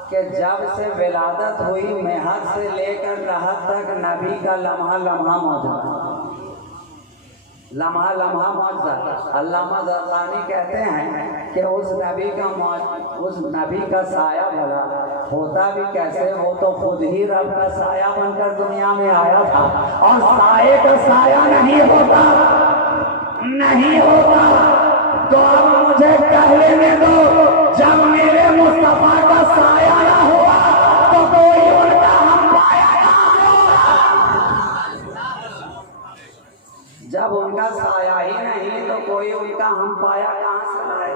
कि जब से विलादत हुई मेहद से लेकर रहत तक नबी का लम्हा लम्हा मौजूद, लम्हा लम्हा मौजूद। अल्लामा ज़रक़ानी कहते हैं कि उस नबी का साया भला होता भी कैसे, वो तो खुद ही रब का साया बनकर दुनिया में आया था। और साये का साया नहीं होता, नहीं होता। तो अब मुझे कह लेने दो, जब मेरे मुस्तफा का साया ना हुआ तो कोई उनका हम पाया कहां से होगा? जब उनका साया ही नहीं तो कोई उनका हम पाया कहां से लाए?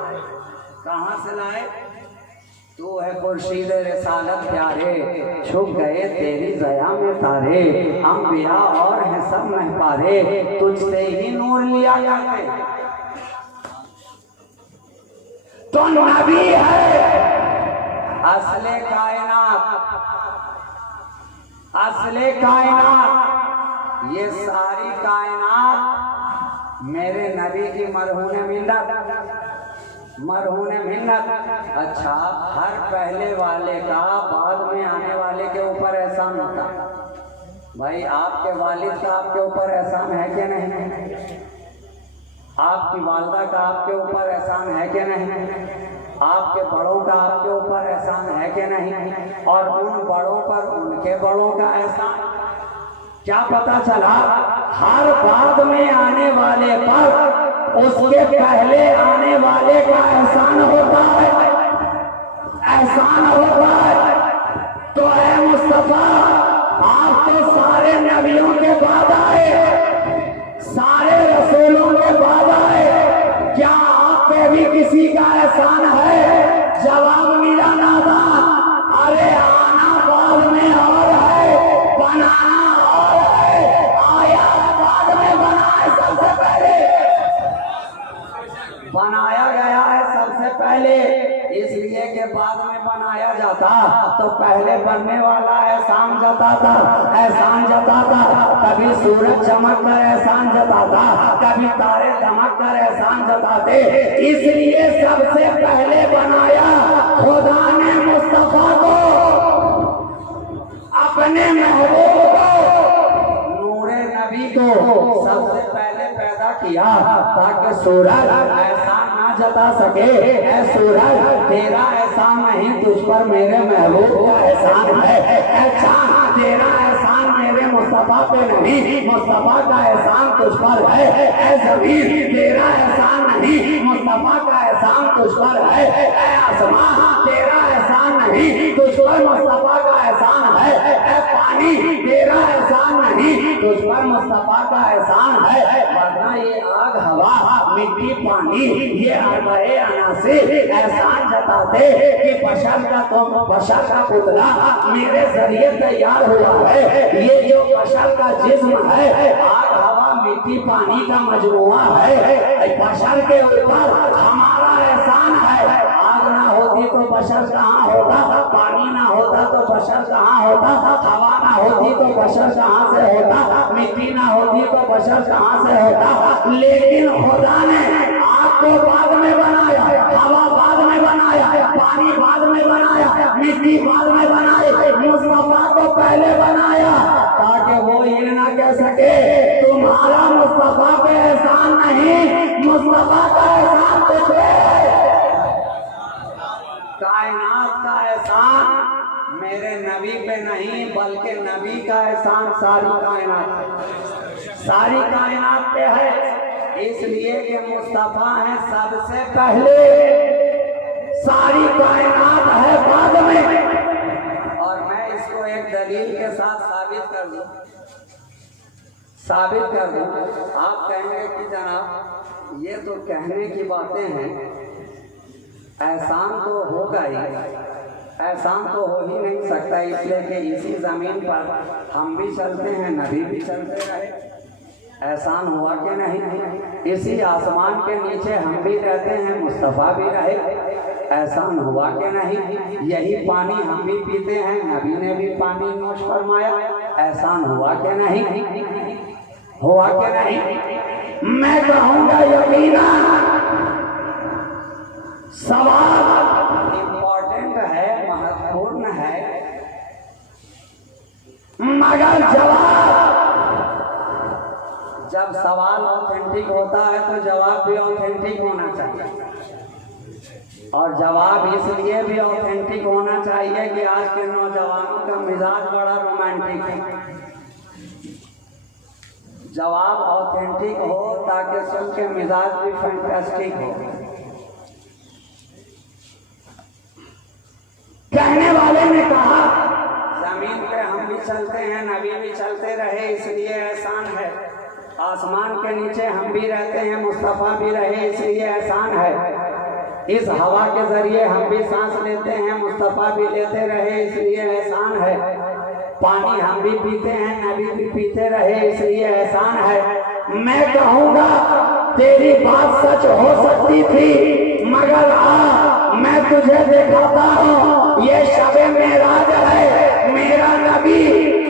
कहां से लाए? तू है खुर्शीद रिसालत प्यारे, छुप गए तेरी ज़या में तारे। अंबिया और हैं सब महपारे, तुझसे ही नूर लिया करते। तो नबी है असले कायनात, असले कायनात। ये सारी कायनात मेरे नबी की मरहूने मिन्नत, मरहूने मिन्नत। अच्छा, हर पहले वाले का बाद में आने वाले के ऊपर एहसान होता। भाई आपके वालिद का आपके ऊपर एहसान है कि नहीं? आपकी वालदा का आपके ऊपर एहसान है कि नहीं? आपके बड़ों का आपके ऊपर एहसान है कि नहीं? और उन बड़ों पर उनके बड़ों का एहसान। क्या पता चला? हर बाद में आने वाले पर उसके पहले आने वाले का एहसान होता है, एहसान होता है। तो ऐ मुस्तफा, आप तो सारे नबियों के बाद आए, सारे रसूलों के बाद आए, क्या आप पे भी किसी का एहसान है? जवाब मिला नादान, अरे आना बाद में और है, बनाना और है। आया बाद में, बनाए सबसे पहले, बनाया गया है सबसे पहले। इसलिए के बाद में बनाया जाता तो पहले बनने वाला एहसान जताता, एहसान जताता। कभी सूरज चमक कर एहसान जताता, कभी तारे चमक कर एहसान जताते। इसलिए सबसे पहले बनाया खुदा ने मुस्तफा को, अपने महबूब को, नूरे नबी को सबसे पहले पैदा किया ताकि सूरज एहसान ना जता सके। ऐ सूरज, तेरा एहसान नहीं, तुझ पर मेरे महबूब का एहसान है। ऐ चाँद, तेरा एहसान मेरे मुस्तफा पे नहीं, मुस्तफा का एहसान तुझ पर है। ऐ ज़मीन तेरा एहसान नहीं, मुस्तफा का एहसान तुझ पर है। ऐ आसमां तेरा एहसान नहीं, तुझ पर मुस्तफा का एहसान है। ऐ पानी तेरा एहसान नहीं, तुझ पर मुस्तफा का एहसान है। वरना ये आग हवा मिट्टी पानी ये अरबए अनासे एहसान जताते कि बशर का बशर का पुतला मेरे जरिए तैयार हुआ है। ये जो बशर का जिस्म है आग हवा मिट्टी पानी का मजमुआ है। बशर के ऊपर हमारा एहसान है। आग ना होती तो बशर कहाँ होता, पानी ना होता तो बशर कहाँ होता, हवा ना होती तो बशर कहाँ से होता, मिट्टी ना होती तो बशर कहाँ से होता। लेकिन खुदा ने आग को बाद में बनाया, हवा बाद में बनाया, पानी बाद में बनाया, मिट्टी बाद में बनाई, मुस्तफा को पहले बनाया ताकि वो ये ना कह सके तुम्हारा मुस्तफा पे एहसान नहीं, मुस्तफा का एहसान तो कायनात का एहसान मेरे नबी पे नहीं बल्कि नबी का एहसान सारी कायनात पे है। इसलिए कि मुस्तफा है सबसे पहले, सारी कायनात है बाद में। और मैं इसको एक दलील के साथ साबित कर दूं। आप कहेंगे कि जनाब ये तो कहने की बातें हैं, एहसान तो होगा ही, एहसान तो हो ही नहीं सकता, इसलिए कि इसी जमीन पर हम भी चलते हैं, नबी भी चलते रहे, एहसान हुआ कि नहीं। इसी आसमान के नीचे हम भी रहते हैं, मुस्तफ़ा भी रहे, एहसान हुआ कि नहीं। यही पानी हम भी पीते हैं, नबी ने भी पानी नोश फरमाया, एहसान हुआ कि नहीं, हुआ कि नहीं। मैं कहूँगा यकीनन सवाल इम्पोर्टेंट है, महत्वपूर्ण है, मगर जब सवाल ऑथेंटिक होता है तो जवाब भी ऑथेंटिक होना चाहिए। और जवाब इसलिए भी ऑथेंटिक होना चाहिए कि आज के नौजवानों का मिजाज बड़ा रोमांटिक है। जवाब ऑथेंटिक हो ताकि सुन के मिजाज भी फैंटास्टिक हो। कहने वाले ने कहा जमीन पे हम भी चलते हैं, नबी भी चलते रहे, इसलिए एहसान है। आसमान के नीचे हम भी रहते हैं, मुस्तफ़ा भी रहे, इसलिए एहसान है। इस हवा के जरिए हम भी सांस लेते हैं, मुस्तफ़ा भी लेते रहे, इसलिए एहसान है। पानी हम भी पीते हैं, नबी भी पीते रहे, इसलिए एहसान है। मैं कहूँगा तेरी बात सच हो सकती थी, मगर मैं तुझे दिखाता हूँ ये शबे मेराज है। मेरा नबी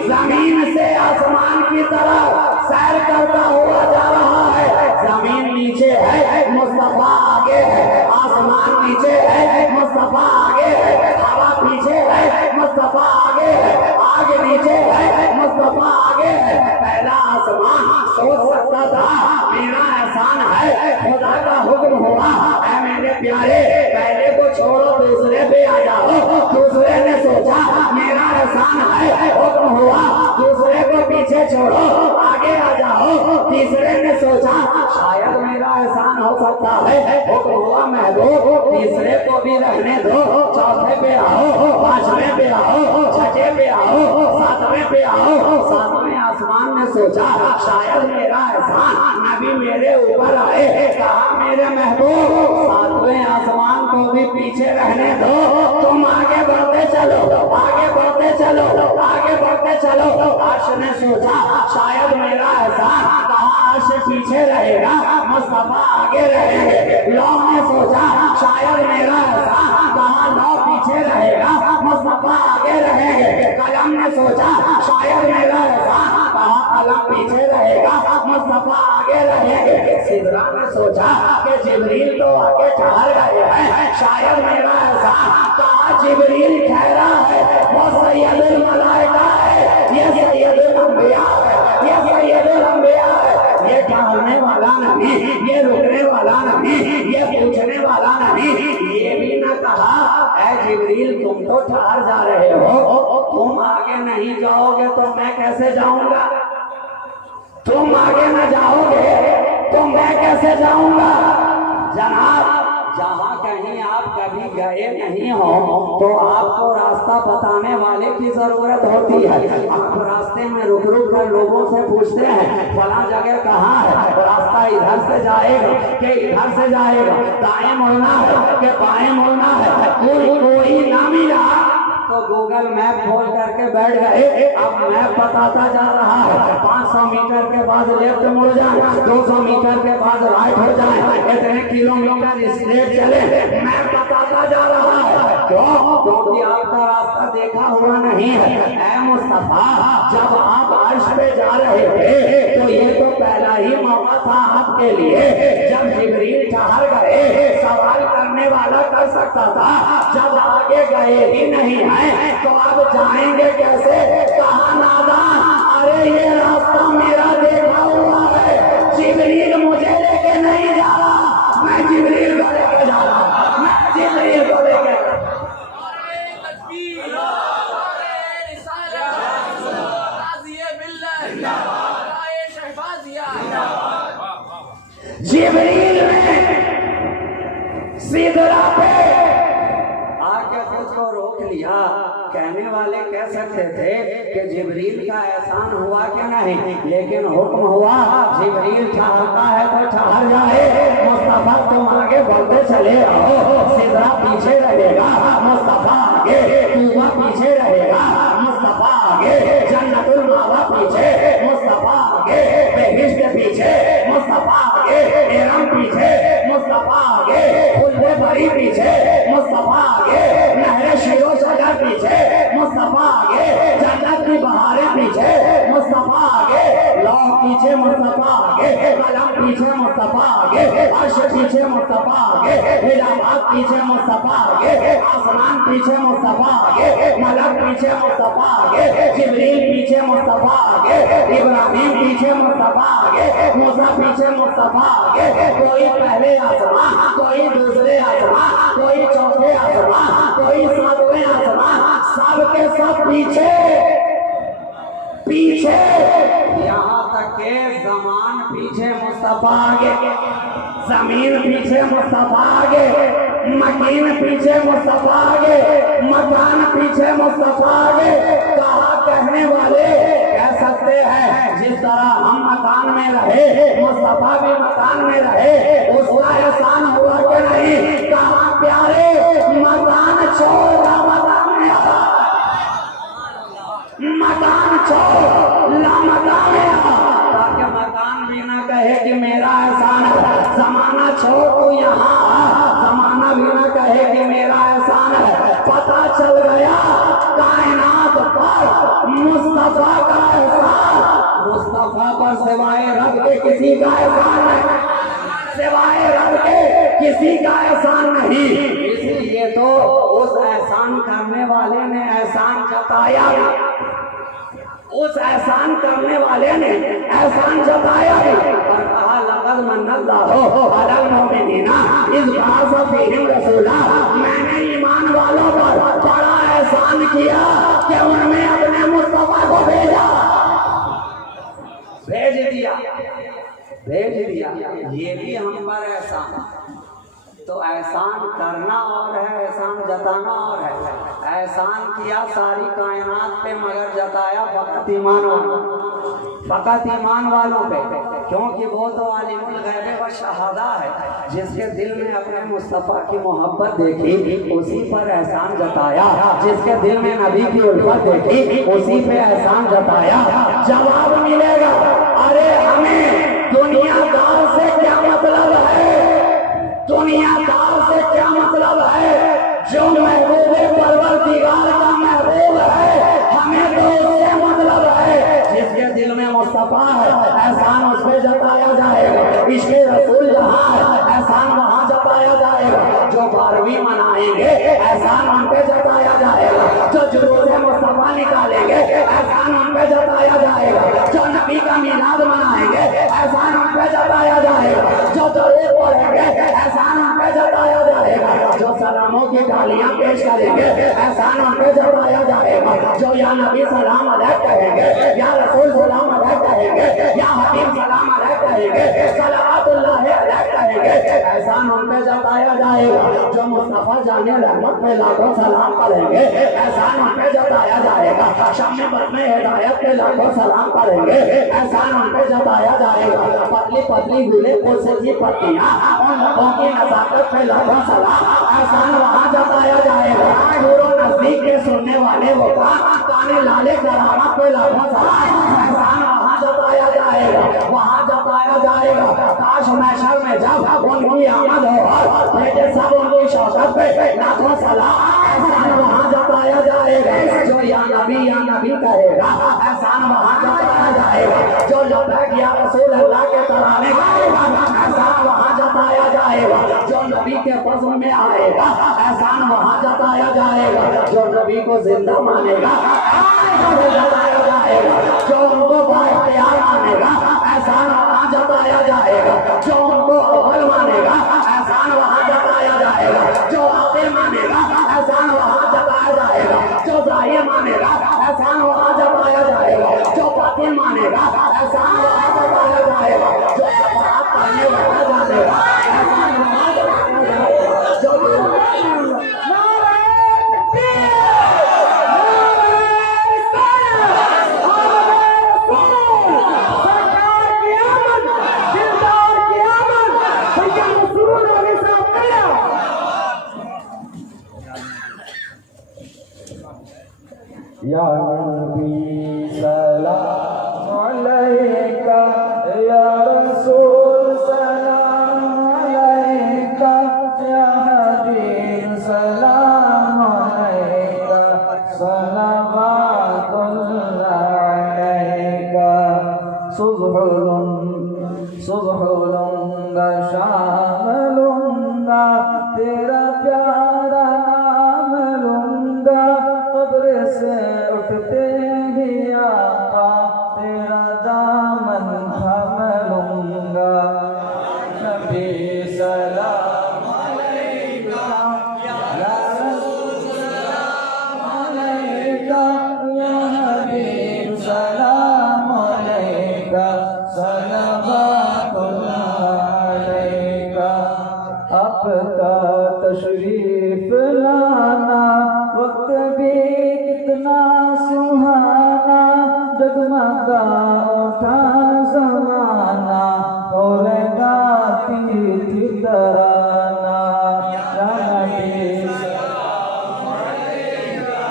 जमीन से आसमान की तरफ सैर करता हुआ जा रहा है। जमीन नीचे है, मुस्तफा आगे है, आसमान नीचे है, मुस्तफा आगे है, हवा पीछे है, मुस्तफा आगे है, आग नीचे है, मुस्तफा आगे है। पहला आसमान सोच सकता था मेरा एहसान है, खुदा का हुक्म हुआ है मेरे प्यारे पहले को छोड़ो दूसरे पे आ जाओ। दूसरे ने सोचा मेरा एहसान है, हुक्म हुआ दूसरे को पीछे छोड़ो आगे आ जाओ। तीसरे ने सोचा शायद मेरा एहसान हो सकता है, हुक्म हुआ महबूब तीसरे को भी रहने दो। चौथे पे आओ, पांचवें पे आओ, छठे पे आओ, सातवें पे आओ। सातवें आसमान ने सोचा शायद मेरा एहसान नबी मेरे ऊपर आए। कहा मेरे महबूब सातवें आसमान को भी पीछे रहने दो, तुम आगे बढ़ते चलो, आगे बढ़ते चलो, आगे बढ़ते चलो। अर्श ने सोचा शायद मेरा एहसान, कहा अर्श पीछे रहेगा, मुस्तफा आगे रहेंगे। लौ ने सोचा शायद मेरा एहसान, कहा लौ पीछे रहेगा, मुस्तफा आगे रहेंगे। कलम ने सोचा शायद मेरा एहसान, कहा कलम पीछे रहेगा, मुस्तफा आगे रहेंगे। सिदरा ने सोचा कि जिब्रील तो आगे ठहर गए हैं, शायद मेरा एहसान, कहा जिब्रील ठहरा है, वो सैयदुल मलाइका है, ये सैयदुल अंबिया है, ये सैयदुल अंबिया है। ये ठहरने वाला नहीं, ये रुकने वाला नहीं, ये पूछने वाला नहीं। ये भी न कहा ऐ जिब्रील तुम तो ठहर जा रहे हो, तुम आगे नहीं जाओगे तो मैं कैसे जाऊंगा? तुम आगे न जाओगे तो मैं कैसे जाऊंगा? जनाब, जहाँ कहीं आप कभी गए नहीं हो तो आपको रास्ता बताने वाले की जरूरत होती है। आप रास्ते में रुक रुक कर लोगों से पूछते हैं फला जगह कहाँ है, रास्ता इधर से जाएगा कि इधर से जाएगा, दाएं मुड़ना है कि बाएं मुड़ना है, कोई ना मिला तो गूगल मैप खोल करके बैठ गए। अब मैप बताता जा रहा है 500 मीटर के बाद लेफ्ट मुड़ जाए, 200 मीटर के बाद राइट हो जाए, इतने किलोमीटर स्ट्रेट चले, मैप बताता जा रहा है। क्यों? क्योंकि आपका रास्ता देखा हुआ नहीं है। ऐ मुस्तफा, जब आप अर्श पे जा रहे थे तो ये तो पहला ही मौका था आपके लिए। जब जिब्रील ठहर गए सवाल करने वाला कर सकता था, जब आगे गए ही नहीं है तो आप जाएंगे कैसे? कहा नादान, अरे ये रास्ता मेरा देखा हुआ है, जिब्रील मुझे लेके नहीं जा रहा, मैं जिब्रील को लेके जा रहा हूं, मैं जिब्रील को लेके। जिब्रील ने सिदरा पे आके खुद को रोक लिया। कहने वाले कह सकते थे कि जिब्रील का एहसान हुआ कि नहीं, लेकिन हुक्म हुआ जिब्रील चाहता है तो ठहर जाए। मुस्तफा तुम आगे बढ़ते चले रहो, सिदरा पीछे रहेगा, मुस्तफा आगे, तूबा पीछे रहेगा, मुस्तफा आगे, जन्नतुल मावा पीछे, मुस्तफा आगे, बेहिश्त पीछे, मुस्तफा आगे, इरम पीछे, मुस्तफा आगे, खुल्दे बरी पीछे, मुस्तफा आगे, नहरे शिरो शजर पीछे, मुस्तफा आगे, जन्नत की बहारें पीछे, मुस्तफा आगे, लौह पीछे, मुस्तफा आगे, कलम पीछे, मुस्तफा आगे, अर्श पीछे, मुस्तफा आगे, हिलाबात पीछे, मुस्तफा आगे, आसमान पीछे, मुस्तफा आगे, मलक पीछे, मुस्तफा आगे, जिब्रील पीछे, मुस्तफा आगे, इब्राहिम पीछे, मुस्तफा आगे, मूसा पीछे, मुस्तफा आगे। कोई पहले आसमान, कोई दूसरे आसमान, कोई चौथे आसमान, कोई सातवें आसमान, सबके सब पीछे पीछे, यहाँ तक के जमान पीछे, मुस्तफा आगे, जमीन पीछे, मुस्तफा आगे, मकीन पीछे, मुस्तफा आगे, मकान पीछे, मुस्तफा आगे। कहा कहने वाले कह सकते हैं जिस तरह हम मकान में रहे मुस्तफा भी मकान में रहे, उसका एहसान हुआ कि नहीं? कहा प्यारे मकान छोड़ मकान में आ, मकान छोड़ मकान में आ, ताकि मकान भी ना कहे कि मेरा एहसान है। जमाना छोड़ तू यहाँ आ, जमाना भी ना कहे कि मेरा एहसान है। पता चल गया कायनात पर मुस्तफा का एहसान, मुस्तफा पर सिवाय रब के किसी का एहसान नहीं, सिवाय रब के किसी का एहसान नहीं। इसलिए तो उस एहसान करने वाले ने एहसान जताया, उस एहसान करने वाले ने एहसान जताया और कहा लक़द मन्नल्लाहु अलल मुमिनीना इज़ बअसा फ़ीहिम रसूला, मैंने ईमान वालों पर बड़ा एहसान किया कि उनमें अपने मुस्तफा को भेजा, भेज दिया, भेज दिया। ये भी हम पर एहसान। तो एहसान करना और है, एहसान जताना और है। एहसान किया सारी कायनात पे मगर जताया फकत ईमान वालों, फकत ईमान वालों पे, क्योंकि वो तो आलिमुल गैब व शहादा है। जिसके दिल में अपने मुस्तफ़ा की मोहब्बत देखी उसी पर एहसान जताया, जिसके दिल में नबी की उल्फत देखी उसी पे एहसान जताया। जवाब मिलेगा अरे हमें दुनियादार से क्या मतलब है, दुनियादार से क्या मतलब है? जो महबूब परवरदिगार का महबूब है हमें तो उससे मतलब है। जिसके दिल में मुस्तफा है एहसान उस पे जताया जाएगा, इसके रसूल जहाँ है एहसान वहाँ जताया जाएगा। जो 12वीं मनाएंगे एहसान उन पे जताया जाएगा, जो जुलूस मुस्तफा निकालेंगे एहसान उन पे जताया जाएगा, जो नबी का मीलाद मनाएंगे एहसान उन पे जताया जाएगा, जो दरूद पढ़ेंगे एहसान उन पे जताया जाएगा, जो सलामों की थालियां पेश करेंगे, एहसान उन पे जताया जाएगा जो या नबी सलाम अलैक कहेंगे, या रसूल सलाम अलैक कहेंगे, या हबीब सलाम अलैक कहेंगे, सलावतुल्लाह अलैक कहेंगे, एहसान उन पे जताया जाएगा जो मुस्तफा जाने रहमत पे लाखों सलाम पढ़ेंगे, एहसान उन पे जताया जाएगा शाम में हिदायत पे लाखों सलाम पढ़ेंगे, एहसान उन पे जताया जाएगा पतली पतली गुले कोसे की पत्तियां उन लोगों की नजाकत पे लाखों सलाम, एहसान वहाँ जताया जाएगा दूरों नजदीक के सुनने वाले वो काने लाले करामत पे लाखों सलाम, एहसान वहाँ जताया जाएगा, वहाँ जताया जाएगा काश महशर में जब उनकी आमद हो बेटे सब उनकी शौकत पे लाखों सलाम, एहसान वहाँ जताया जाएगा जो या नबी कहेगा, एहसान वहाँ जताया जाएगा जो लब्बैक या रसूल अल्लाह के तराने गाएगा, एहसान वहाँ जताया जाएगा जो नबी के फज़्ल में आएगा, एहसान वहाँ जताया जाएगा जो नबी को जिंदा मानेगा, जताया जाएगा जो उनको बाइख्तियार मानेगा, एहसान वहाँ जताया जाएगा जो उनको अव्वल मानेगा, एहसान वहाँ जताया जाएगा जो आखिर मानेगा, एहसान वहाँ जताया जाएगा जो ज़ाहिर मानेगा, एहसान वहाँ जताया जाएगा जो बातिन मानेगा, एहसान वहाँ जताया जाएगा जो शफ़ाअत करने वाला जानेगा, एहसान वहाँ जताया जाएगा जो या नबी सलाम अलैका, या रसूल सलाम अलैका, या हबीब सलाम अलैका, सलावतुल्लाह अलैका। सुबह लूंगा शाम लूंगा तेरा प्यारा नाम लूंगा, कब्र से उठते ही आका तेरा दामन थाम लूंगा। नबी सलाम अलैका, या रसूल सलाम अलैका, या हबीब सलाम अलैका, सलावतुल्लाह अलैका। आपका तशरीफ लाना वक्त भी कितना सुहाना, जगमगा उठा ज़माना होगा तीर्थी तराना। या नबी सलाम अलैका,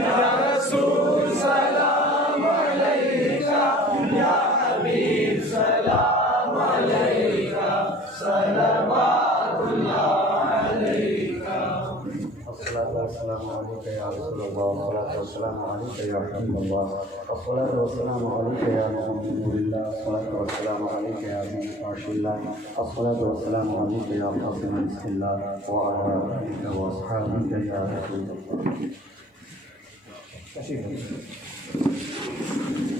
या रसूल सलाम अलैका, या हबीब सलाम अलैका, सलावतुल्लाह अलैका। अस्सलामु अलैका या रसूलल्लाह, अस्सलामु अलैका या हबीबल्लाह, अस्सलातु वस्सलामु अलैका या नबीयल्लाह, अस्सलातु वस्सलामु अलैका या रसूलल्लाह, अस्सलातु वस्सलामु अलैका या क़ासिम बिस्मिल्लाह व अला आलिका व अस्हाबिका या रसूलल्लाह।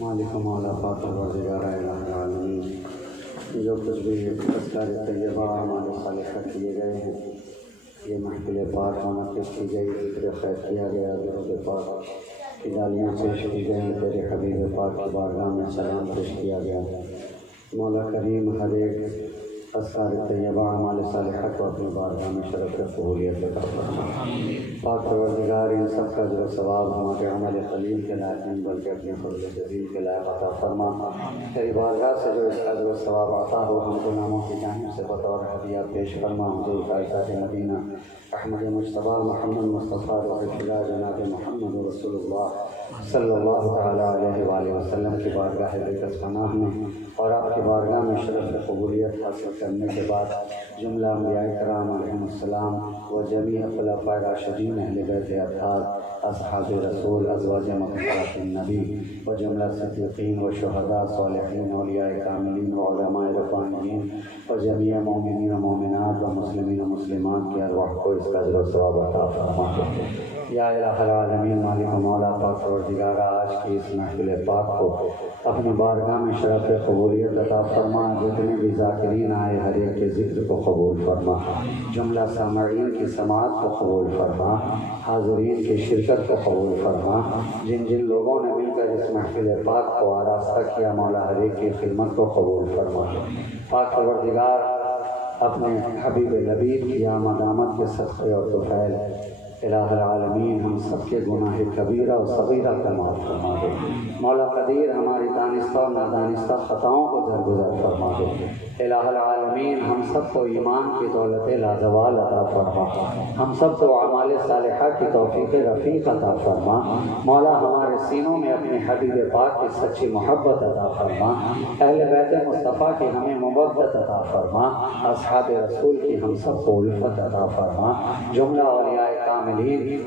मालिक मौला पाक परवरदिगार आलमीन, जो कुछ भी अस्कार तैयबा अमाल सालिहा किए गए हैं, ये महफिल पाक मुनक़्क़िद की गई, जिक्र खैर किया गया, दुरूद पाक की डालियाँ पेश की गई, तेरे हबीब पाक की बारगाह में सलाम पेश किया गया। मौला करीम हर एक अस्कार तैयबा अमाल सालिहा को अपनी बारगाह में शरफ़ क़बूलियत अता फरमा। पाक परवरदिगार इन सब का जो सवाब हमारे अमल क़लील के लायक नहीं बल्कि अपने फ़ज़ल जज़ील के लायक अता फरमा। तेरी बारगाह से जो इसका जो सवाब आता हो हमको नामों की जानिब से बतौर हदिया पेश फरमा। हुज़ूर कायनात मदीना अहमद मुज्तबा मोहम्मद मुस्तफ़ा रसूलुल्लाह जनाब मोहम्मद रसूलुल्लाह सल्लल्लाहु तआला अलैहि वसल्लम की बारगाह बेकस पनाह में और आपकी बारगाह में शरफ़ क़बूलियत हासिल करने के बाद जुमला अंबिया किराम अलैहिमुस्सलाम व जमी खुलफ़ाए राशिदीन अहले बैत अत्हार अस्हाब रसूल अज़वाज मुतहहरातिन नबी व जुमला सिद्दीक़ीन व शुहदा सालिहीन औलिया कामिलीन व उलमाए रब्बानियीन व जमी मोमिनीन व मोमिनात व मुस्लिमीन व मुस्लिमात की अरवाह को इसका अजर व सवाब अता फरमा। या इलाहुल आलमीन मालिक मौला पाक परवरदिगार आज की इस महफिल पाक को अपनी बारगाह में शरफ़ क़बूलियत अता फरमा। जितने भी ज़ाकिरीन आए हर एक के ज़िक्र को कबूल फरमा, जुमला सामईन की समाअत को कबूल फरमा, हाज़रीन की शिरकत को कबूल फरमा। जिन जिन लोगों ने मिलकर इस महफिल पाक को आरास्ता किया मौला हर एक की खिदमत को कबूल फरमा। पाक परवरदिगार अपने हबीब लबीब की आमद के सदक़े और तुफ़ैल इलाहुल आलमीन हम सब के गुनाह कबीरा और सगीरा का माफ़ फरमा दे। मौला क़दीर हमारी दानिस्ता और नादानिस्ता ख़ताओं को दरगुज़र फरमा दे। इलाहुल आलमीन हम सब को ईमान की दौलत लाजवाल अता फरमा, हम सब को अमाल सालिहा की तौफ़ीक़ रफ़ीक़ अता फरमा। मौला हमारे सीनों में अपने हबीब पाक की सच्ची मोहब्बत अता फरमा। अहले बैत मुस्तफ़ा की हमें मोहब्बत अता फरमा। अस्हाब रसूल की हम सब को उल्फ़त अता फरमा। जुमला औलिया कामिलीन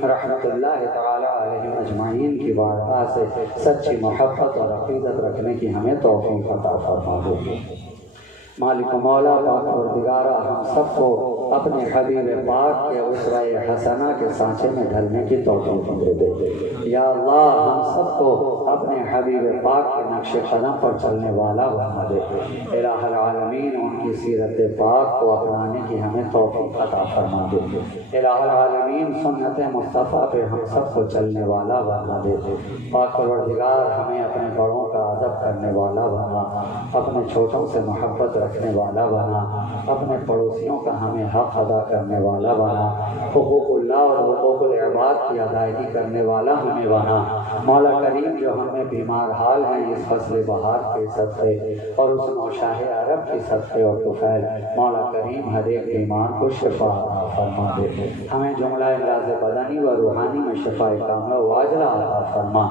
रहमतुल्लाह तआला अलैहिम अजमाइन की बारगाह से सच्ची मोहब्बत और अक़ीदत रखने की हमें तौफ़ीक़ अता फरमा दो। मालिक मौला पाक परवरदिगार हम सबको अपने हबीब पाक के उसवाए हसना के सांचे में ढलने की तौफ़ीक़ दे दे। या अल्लाह हम सबको अपने हबीब पाक के नक्श कदम पर चलने वाला बना दे। इलाहुल आलमीन उनकी सीरत पाक को अपनाने की हमें तौफ़ीक़ अता फरमा दे। इलाहुल आलमीन सुन्नत मुस्तफ़ा पे हम सबको चलने वाला बना दे। पाक परवरदिगार हमें अपने बड़ों का अदब करने वाला बना, अपने छोटों से मोहब्बत रखने वाला बना, अपने पड़ोसियों का हमें हक़ अदा करने वाला बना, हुकूकुल्लाह और हुकूकुल इबाद की अदायगी करने वाला हमें बना। मौला करीम जो हमें बीमार हाल हैं इस फसल बहार के सदक़े और उस नौशाह अरब के सदक़े और तुफ़ैल, मौला करीम हर एक बीमार को शिफा अता फरमा दे। हमें जुमला इमराज़ बदनी व रूहानी में शिफा कामिला व आजिला अता फरमा।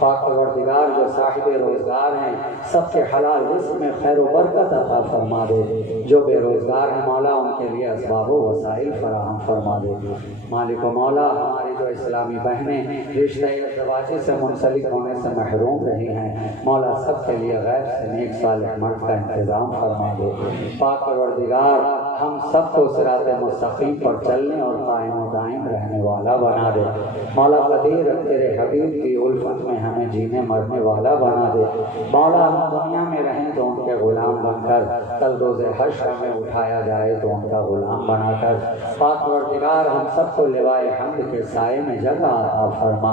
पाक परवरदिगार जो साहिब रोज़गार हैं सबके हलाल रिज़्क़ में खैर व बरकत अता फरमा दे। जो बेरोज़गार हैं मौला उनके लिए असबाब व वसाइल फराहम फरमा दे। मालिक व मौला हमारी जो इस्लामी बहनें रिश्ते ज़वाजी से मुंसलिक होने से महरूम रही हैं, मौला सब के लिए गैर से नेक सालिह मर्द का इंतज़ाम फरमा दे। पाक परवरदिगार हम सबको सिरात मुस्तक़ीम पर चलने और कायम व दायम रहने वाला बना दे। मौला कदीर तेरे हबीब की उल्फत में हमें जीने मरने वाला बना दे। मौला हम दुनिया में रहें तो उनके ग़ुलाम बनकर, कल रोज़े हश्र में उठाया जाए तो उनका ग़ुलाम बनाकर। पाक परवरदिगार हम सबको लिवाए हम्द के साए में जगह अता फरमा।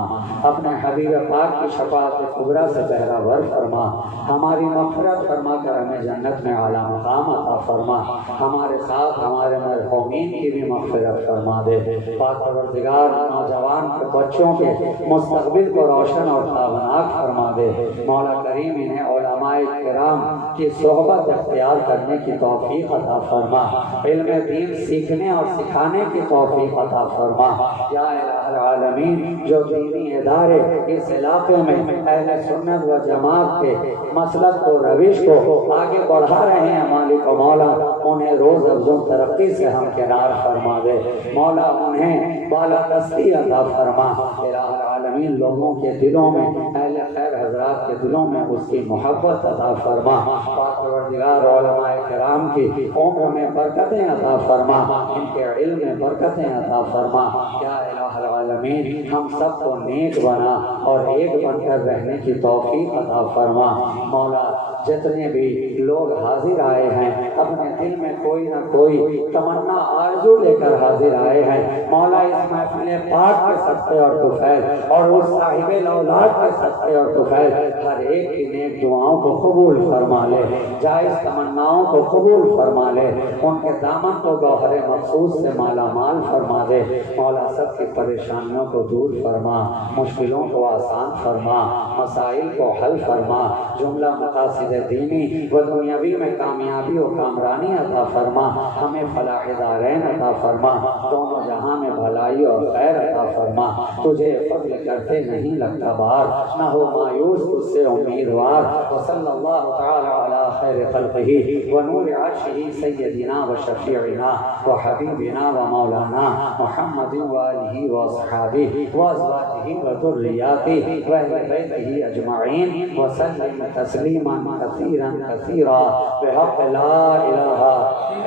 अपने हबीब पाक की शफ़ाअत कुबरा से बहरावर फरमा। हमारी मग़फ़िरत फरमा कर हमें जन्नत में आला मक़ाम अता फरमा। हमारे साथ हमारे मरहूमीन की भी मग़फ़िरत फरमा दे। पाक परवरदिगार नौजवान के बच्चों के मुस्तक़बिल को रोशन और ताबनाक फरमा दे। मौला करीम इन्हें उलमाए किराम की सोहबत इख्तियार करने की तौफ़ीक़ अता फरमा। इल्म दीन सीखने और सिखाने की तौफ़ीक़ अता फरमा। या इलाहुल आलमीन जो दीनी इदारे इस इलाके में अहले सुन्नत व जमात के मसलक को रविश को आगे बढ़ा रहे हैं, मालिक व मौला उन्हें रोज़ अफ़ज़ल तरक्की से हम किनार फरमा दे। मौला उन्हें बालादस्ती अता फरमा। इलाहुल आलमीन लोगों के दिलों में अहले खैर हज़रात के दिलों में उसकी मोहब्बत अता फरमा। पाक परवरदिगार उलमाए किराम की उम्र में बरकतें अता फरमा, इनके इल्म में बरकतें अता फरमा। या इलाहुल आलमीन हम सबको नेक बना और एक बनकर रहने की तौफ़ीक़ अता फरमा। मौला जितने भी लोग हाजिर आए हैं अपने दिल में कोई ना कोई तमन्ना आरज़ू लेकर हाजिर आए हैं, मौला इस महफिल पाक के सदक़े और तुफ़ैल और उस साहिब औलाद के सदक़े और तुफ़ैल हर एक की नेक दुआओं को कबूल फरमा ले, जायज़ तमन्नाओं को कबूल फरमा ले, उनके दामन को गौहर मखसूस से माला माल फरमा दे। मौला सब की परेशानियों को दूर फरमा, मुश्किलों को आसान फरमा, मसाइल को हल फरमा, जुमला मकासिद दीनी व दुनियावी में कामयाबी और कामरानी अता फरमा। हमें फलाह दारैन अता फरमा, दोनों जहां में भलाई और खैर अता फरमा। तुझे फज़्ल करते नहीं लगता बार, न हो मायूस तुझसे उम्मीदवार। व सल्लल्लाहु तआला अला खैर खल्क़िही व नूर अर्शिही सय्यदिना व शफ़ीइना व हबीबिना व मौलाना मुहम्मदिन व आलिही व अस्हाबिही व अज़वाजिही व ज़ुर्रिय्यातिही व अहले बैतिही अजमईन व सल्लिम तस्लीमन कसीरन कसीरा बिहक़्क़ि ला इलाहा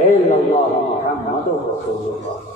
इल्लल्लाह मुहम्मदुर रसूलुल्लाह।